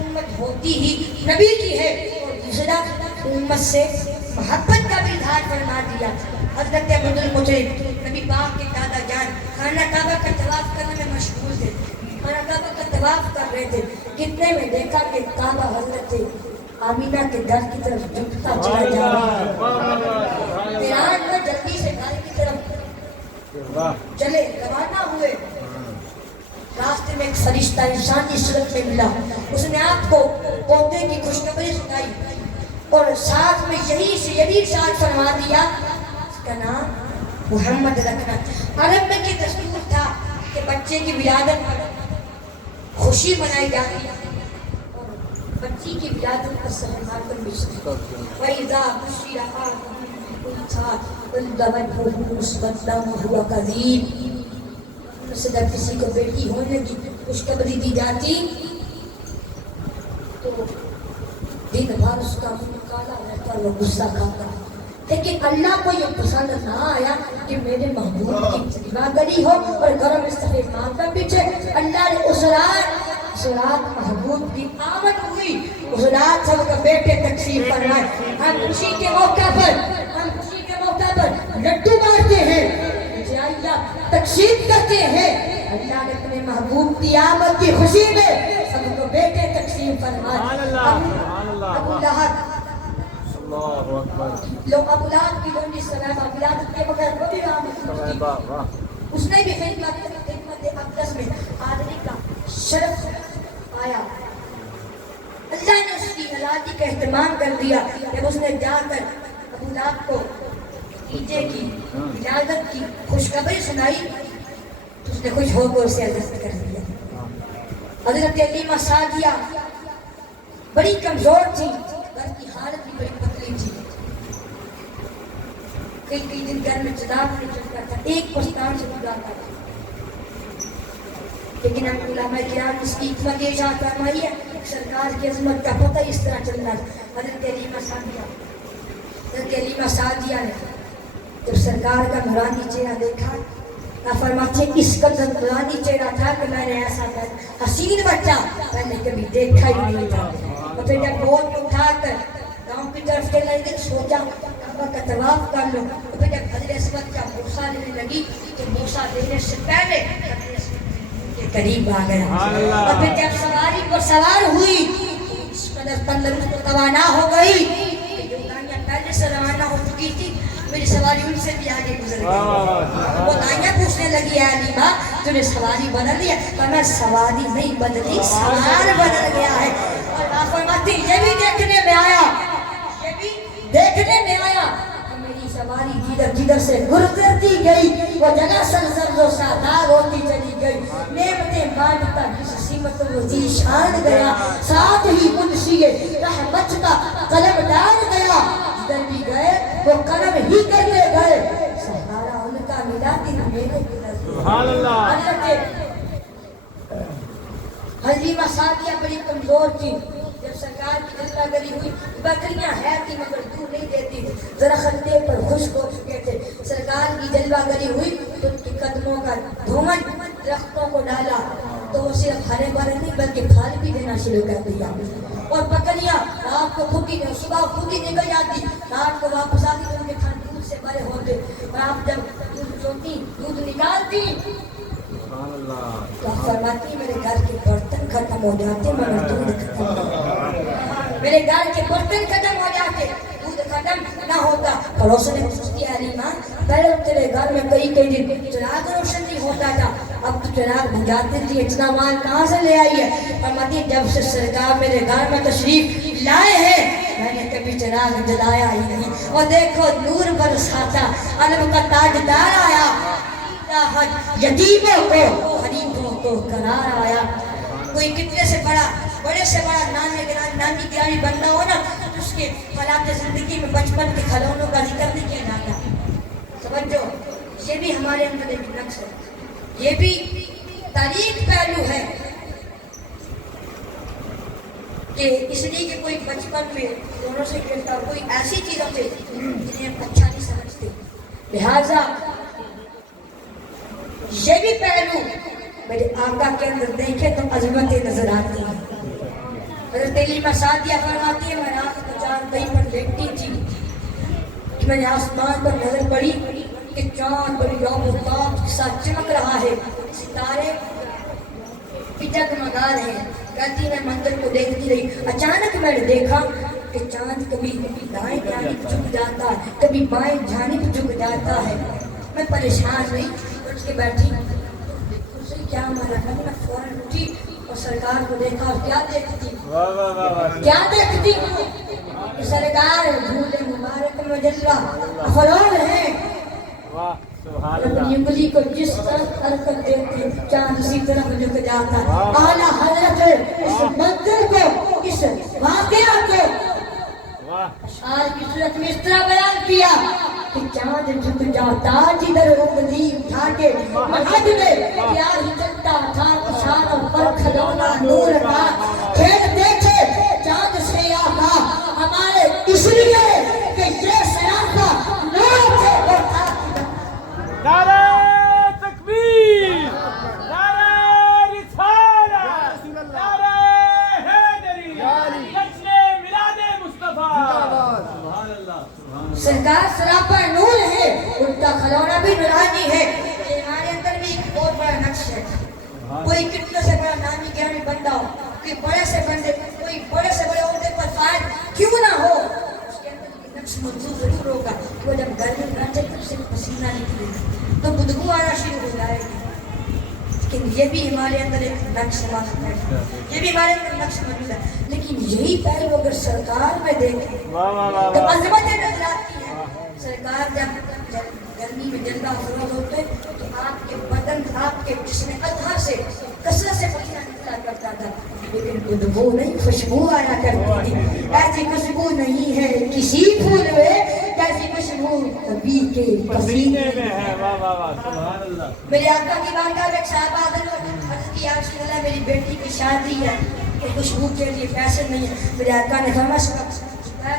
امت ہوتی ہی نبی کی ہے، اور دوسرا امت سے محبت کا بھی اظہار فرما دیا. حضرت عبد المطلب نبی پاک کے دادا جان خانہ کعبہ کا طواف کرنے میں مشغول تھے، خانہ کعبہ کا طواف کر رہے تھے. کتنے میں دیکھا کہ کعبہ حضرت آمینہ کے گھر کی طرف جھکتا چلا جا رہا ہے. ایران میں جلدی سے گھر کی طرف چلے روانہ ہوئے. راستے میں ایک فرشتہ انسانی صورت میں ملا. اس نے آپ کو پودے کی خوشخبری سنائی اور ساتھ میں یہی ارشاد فرما دیا اس کا نام محمد رکھنا. عرب میں یہ دستور تھا کہ بچے کی ولادت پر خوشی منائی جاتی اور بچی کی ولادت پر سہمات مشتی. وَإِذَا بُشِّرَ أَحَدُهُم بِالْأُنثَىٰ ظَلَّ وَجْهُهُ مُسْوَدًّا وَهُوَ كَظِيمٌ. سے جب کسی کو بیٹی ہونے کی خوشخبری دی جاتی تو دن بھر اس کا منہ کالا رہتا، وہ غصہ کھاتا. لیکن اللہ کو یہ پسند نہ آیا کہ میرے محبوب کی جلوہ گری ہو اور گرم استقامت کا پیچھے. اللہ نے اس رات محبوب کی آمد ہوئی. اس رات سب کا بیٹے تقسیم فرمائے. ہم خوشی کے موقع پر لڈو بانٹتے ہیں، تقسیم کرتے ہیں. اللہ نے اپنے محبوب کی آمد کی خوشی میں سب کو بیٹے تقسیم فرمائے. ابو لہب لوگ ابو لہب کی لونڈی سلیمہ ولادت کے بغیر وہ بھی آمد، اس نے بھی خدمت اقدس میں آدمی کا شرف آیا، اللہ نے اس کی آزادی کا اہتمام کر دیا. جب اس نے جا کر ابو لہب کو نیچے کی اجازت کی خوشخبری سنائی تو اس نے خوش ہو کر اسے عزت کر دیا. حضرت حلیمہ سعدیہ بڑی کمزور تھی، گھر کی حالت بھی بڑی پتلی تھی. کئی دن گھر میں چراغ نہیں چلتا تھا، ایک پستان سے گزارتا تھا. لیکن ہم علماء کرام اس کی حکمت یہ چاہتا فرمائی ہے سرکار کی عظمت کا پتہ اس طرح چلنا. حضرت حلیمہ سعدیہ نے جب سرکار کا نورانی چہرہ دیکھا، فرماتے اس قدر نورانی چہرہ تھا کہ میں نے ایسا حسین بچہ میں نے کبھی دیکھا ہی نہیں تھا. اور پھر جب بوجھ اٹھا کر گاؤں کی طرف چلنے لگی سوچا کعبہ کا طواف کر لو. اور پھر جب حضرت اسود کا بوسہ لینے لگی تو بوسہ دینے سے پہلے کے قریب آ گیا. اور پھر جب سواری پر سوار ہوئی اس قدر تندرست و توانا ہو گئی کہ جو گاڑیاں پہلے سے روانہ ہو چکی تھی میری سواری ان سے بھی آگے گزر گئی. وہ دائیاں پوچھنے لگی ہے حلیمہ تم نے سواری بدل لیا؟ تو میں سواری نہیں بدلی، سوار بدل گیا ہے. اور آپ فرماتی یہ بھی دیکھنے میں آیا کہ میری سواری جدھر سے گزرتی گئی وہ جگہ سرزرد و شاداب ہوتی چلی گئی. نعمتیں بانٹتا جس سمت و ذیشان گیا، ساتھ ہی منشی رحمت کا قلم ڈال گیا. جدھر بھی گئے وہ قلم ہی کرنے گئے، سہارا ان کا ملا دن میرے ملا. سبحان اللہ. حلیمہ سعدیہ بڑی کمزور تھی. جب سرکار کی جلوہ گری ہوئی بکریاں ہے تھی مگر دودھ نہیں دیتی، ذرا خطے پر خشک ہو چکے تھے. سرکار کی جلوہ گری ہوئی تو ان کے قدموں کا دھومن درختوں کو ڈالا تو وہ صرف ہرے بھرے نہیں بلکہ پھل بھی دینا شروع کر دیا. اور بکریاں رات کو بھوکی صبح بھوکی نکل جاتی، رات کو واپس آتی تو ان کے تھن دودھ سے بھرے ہوتے. اور آپ جب دودھ چوتی دودھ نکالتی تو فرماتی میرے گھر کے برتن ختم ہو جاتے مگر دودھ ختم نہ ہوتا. میرے گھر کے برتن ختم ہو جاتے دودھ ختم نہ ہوتا. پڑوسوں نے پوچھتی حلیمہ پہلے تیرے گھر میں کئی دن چراغ روشن نہیں ہوتا تھا، اب تو چراغ بجاتے تھی، اتنا مال کہاں سے لے آئی ہے؟ فرماتی جب سے سرکار میرے گھر میں تشریف لائے ہیں میں نے کبھی چراغ جلایا ہی نہیں. اور دیکھو نور برساتا علم کا تاجدار آیا، یتیموں کو غریبوں کو قرار آیا. کوئی کتنے سے بڑے سے بڑا نانی گرامی بندہ ہو نا اس کے حالات زندگی میں بچپن کے کھلونوں کا ذکر نہیں کیا جاتا. سمجھو یہ بھی ہمارے اندر ایک نقص ہے، یہ بھی تاریخ پہلو ہے کہ اس لیے کہ کوئی بچپن میں دونوں سے کھیلتا کوئی ایسی چیزوں سے جنہیں اچھا نہیں سمجھتے. لہٰذا یہ بھی پہلو میرے آقا کے اندر دیکھے تو عظمتیں نظر آتی ہیں. حضرت حلیمہ سعدیہ فرماتی ہے میں رات کو چاند کہیں پر دیکھتی تھی کہ میں نے آسمان پر نظر پڑی کہ چاند بڑی یوم التاب کے ساتھ چمک رہا ہے، ستارے جگمگا رہے ہیں. کہتی میں منظر کو دیکھتی رہی، اچانک میں نے دیکھا کہ چاند کبھی دائیں جانب جھک جاتا ہے کبھی بائیں جانب جھک جاتا ہے. میں پریشان ہوئی اٹھ کے بیٹھی اسے کیا مانا ہے. میں فوراً اٹھی اور سرکار کو دیکھا اور کیا دیکھتی کہ سرکار دھولے مبارک میں جلوہ افرول ہیں. اپنی انگلی کو جس طرح حرکت دیتی چاند اسی طرح جھک جاتا. اعلیٰ حضرت اس منظر کو اس واقعہ کو اشعار کی صورت میں اس طرح بیان کیا کہ چاند جھک جاتا جدھر انگلی اٹھا کے مہد میں پیار ہی چلتا تھا اشاروں پر کھلونا نور کا کھیل دیکھے چاند سے آقا ہمارے اس لیے کہ یہ سراپا نور تھے اور تھا. نعرہ تکبیر، نعرہ رسالت، نعرہ حیدری، جشن میلاد مصطفیٰ. سرکار سراپا نور ہے، ان کا کھلونا بھی نورانی ہے. ہمارے اندر بھی ایک بہت بڑا نقش ہے. کوئی کتنے سے بڑا نامی گرامی بندہ ہو، کوئی بڑے سے بڑے عہدے پر فائد کیوں نہ ہو، اس کے اندر یہ نقش موجود ضرور ہوگا. وہ جب گھر میں بیٹھے تو اسے پسینہ نکلے گا تو بدبو آنا شروع ہو جائے گی. لیکن یہ بھی ہمارے اندر ایک نقش موجود ہے، یہ بھی ہمارے اندر نقش موجود ہے، لیکن یہی پہلو اگر سرکار میں دیکھیں تو عظمتیں نظر آتی ہیں۔ سرکار جب گرمی میں جلوہ افروز ہوتے تو آپ کے بدن، آپ کے جسم اطہر سے کثرت سے پسینہ نکلا کرتا تھا، لیکن بدبو نہیں، خوشبو آیا کرتی تھی۔ ایسی خوشبو نہیں ہے کسی پھول میں جیسی خوشبو نبی کے پسینے میں ہے۔ سبحان اللہ۔ میرے آقا کی بارگاہ میں ایک صحابہ حاضر ہوئے، عرض کی یا رسول اللہ میری بیٹی کی شادی ہے، کہ خوشبو کے لیے پیسے نہیں ہے۔ میرے آقا نے فرمایا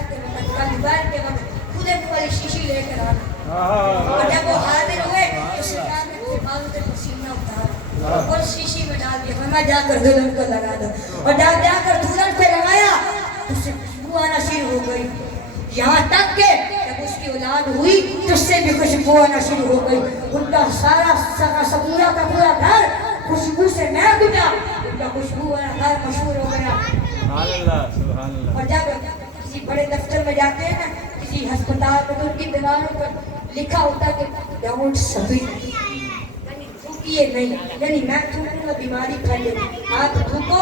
کل دوپہر کے وقت خود ایک والی شیشی لے کر آنا۔ اور جب وہ حاضر ہوئے تو سرکار نے اپنے بالوں سے پسینہ اتارا اور شیشی میں ڈال دیا، فرمایا جا کر دلہن کو لگا دو۔ اور جا کر دلہن پہ لگایا تو اس سے خوشبو آنا شروع ہو گئی، یہاں تک کہ جب اس کی اولاد ہوئی تو اس سے بھی خوشبو آنا شروع ہو گئی۔ ان کا سارا پورا کا پورا گھر خوشبو سے محک اٹھا، ان کا خوشبو والا گھر مشہور ہو گیا۔ سبحان اللہ، سبحان اللہ۔ اور جب کسی بڑے دفتر میں جاتے ہیں نا، کسی ہسپتال میں، تو ان کی دیواروں پر لکھا ہوتا ہے کہ ڈونٹ سبیٹ، یعنی تھوکیے نہیں، یعنی میں تھوکوں گا بیماری پھیلے گی، آپ تھوکو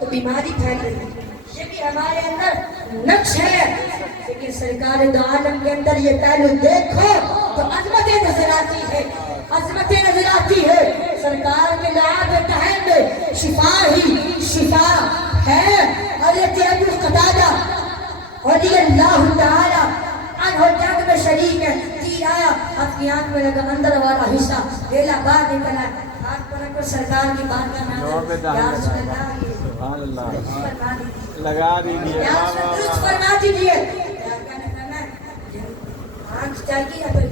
تو بیماری پھیلے گی۔ یہ بھی ہمارے اندر نقش ہے، لیکن سرکار دو عالم کے اندر یہ پہلو دیکھو تو عظمتیں نظر آتی ہے، عظمتیں نظر آتی ہے۔ سرکار کے لعاب تہن میں شفا ہی شفا ہے۔ حضرت ابو قتادہ رضی اللہ تعالی عنہ جنگ میں شریک ہے، تیر آیا آپ کی آنکھ میں لگا، اندر والا حصہ ڈیلا باہر نکلا، ہاتھ پر رکھ کر سرکار کی بارگاہ میں یا رسول اللہ سبحان اللہ، فرما دیجیے، لگا دیجیے، یا درست فرما دیجیے۔ آنکھ چاہیے یا پھر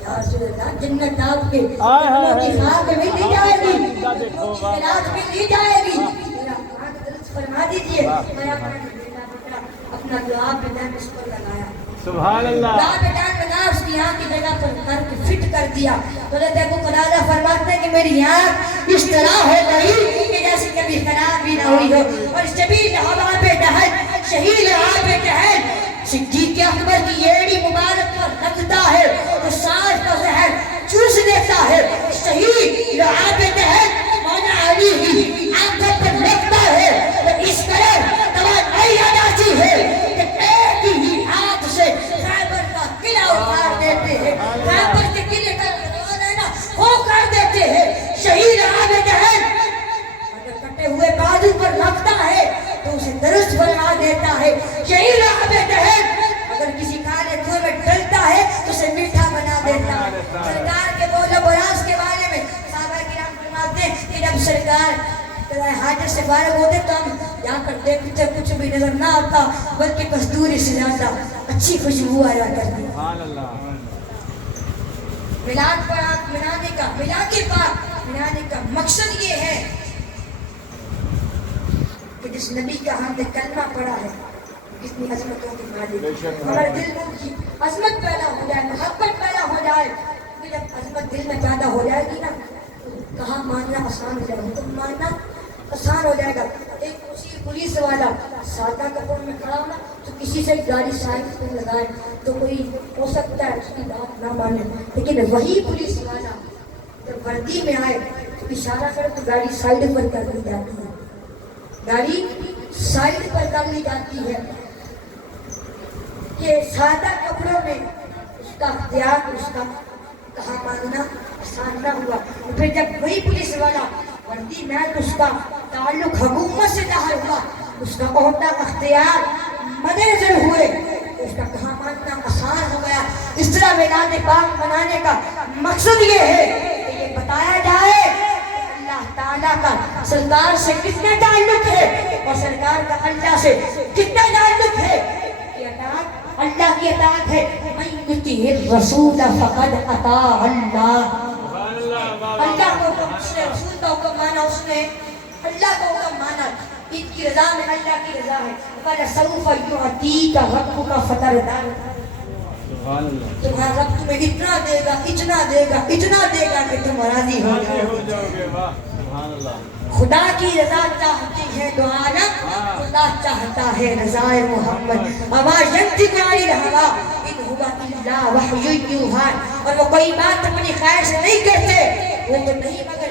یا رسول اللہ جنت آپ کے خاک میں لی جائے گی، علاج میں لی جائے گی، آنکھ درست فرما دیجیے۔ میں اپنا دعا پہ دین اس پر لگایا، سبحان اللہ، دعا پہ دین لگا، اس کی آنکھ کی جگہ پر کر کے فٹ کر دیا۔ تو حضرت ابو قتادہ فرماتے ہیں کہ میری آنکھ اس طرح ہو گئی کہ جیسے کبھی خراب بھی نہ ہوئی ہو، اور شبیل ہوا پہ ڈہل، شہید ہوا پہ ڈہل صدیق اکبر کی ایڑی مبارک پر لگتا ہے تو سانس کا زہر چوس دیتا ہے، شہید ہوا پہ ڈہل مولا علی ہی آنکھوں پر لگتا ہے، تو اس طرح توانائی آ جاتی ہے کہ ایک ہی ہاتھ سے خیبر کا قلعہ اٹھا دیتے ہیں، خیبر کے قلعے کا نا وہ کر دیتے ہیں۔ شہید آب جہل اگر کٹے ہوئے بازو پر لگتا ہے تو اسے درست فرما دیتا ہے، شہید آب جہل اگر کسی کھانے دھوئے میں ڈلتا ہے تو اسے میٹھا بنا دیتا ہے۔ سرکار کے بول و براز کے بارے میں صحابہ کرام فرماتے ہیں کہ جب سرکار حاجت سے فارغ ہوتے تو ہم جا کر دیکھتے کچھ بھی نظر نہ آتا، بلکہ کستوری سے زیادہ اچھی خوشبو آیا کرتی۔ سبحان اللہ۔ میلاد پر آنکھ منانے کا، میلاد پاک منانے کا مقصد یہ ہے کہ جس نبی کا ہم نے کلمہ پڑھا ہے کتنی عظمتوں کی مالک، ہمارے دل میں کی عظمت پیدا ہو جائے، محبت پیدا ہو جائے۔ جب عظمت دل میں پیدا ہو جائے گی نا، کہاں ماننا آسان ہو جائے گا، حکم ماننا آسان ہو جائے گا۔ ایک پولیس والا سادہ کپڑوں میں کھڑا ہونا تو کسی سے گاڑی سائڈ پہ لگائے تو کوئی ہو سکتا ہے اس کی بات نہ مانے، لیکن وہی پولیس والا جب وردی میں آئے تو اشارہ کرے تو گاڑی سائڈ پر کر لی جاتی ہے، گاڑی سائڈ پر کر لی جاتی ہے۔ کہ سادہ کپڑوں میں اس کا اختیار، اس کا کہاں ماننا آسان نہ ہوا، پھر جب وہی پولیس والا وردی میں تو اس کا تعلق حکومت سے ظاہر ہوا، اس کا عہدہ اختیار مدنظر ہوئے، اس کا کہاں ماننا آسان ہو گیا۔ اس طرح میلاد پاک منانے کا مقصد یہ ہے کہ یہ بتایا جائے اللہ تعالیٰ کا سرکار سے کتنا تعلق ہے اور سرکار کا اللہ سے کتنا تعلق ہے۔ یہ اطاعت اللہ کی اطاعت ہے، من یطیع الرسول فقد اطاع اللہ۔ اللہ کو حکم، اس نے رسول کا حکم مانا، اس نے اللہ کا حکم مانا، ان کی رضا میں اللہ کی رضا ہے۔ وَلَسَوْفَ يُعْطِيكَ رَبُّكَ فَتَرْضَىٰ، تمہارا رب تمہیں اتنا دے گا، اتنا دے گا، اتنا دے گا کہ تم راضی ہو جاؤ گے۔ خدا کی رضا چاہتی ہے دو عالم، خدا چاہتا ہے رضا محمد۔ وَمَا يَنطِقُ عَنِ الْهَوَىٰ إِنْ هُوَ إِلَّا وَحْيٌ يُوحَىٰ، اور وہ کوئی بات اپنی خواہش سے نہیں کہتے، وہ تو نہیں مگر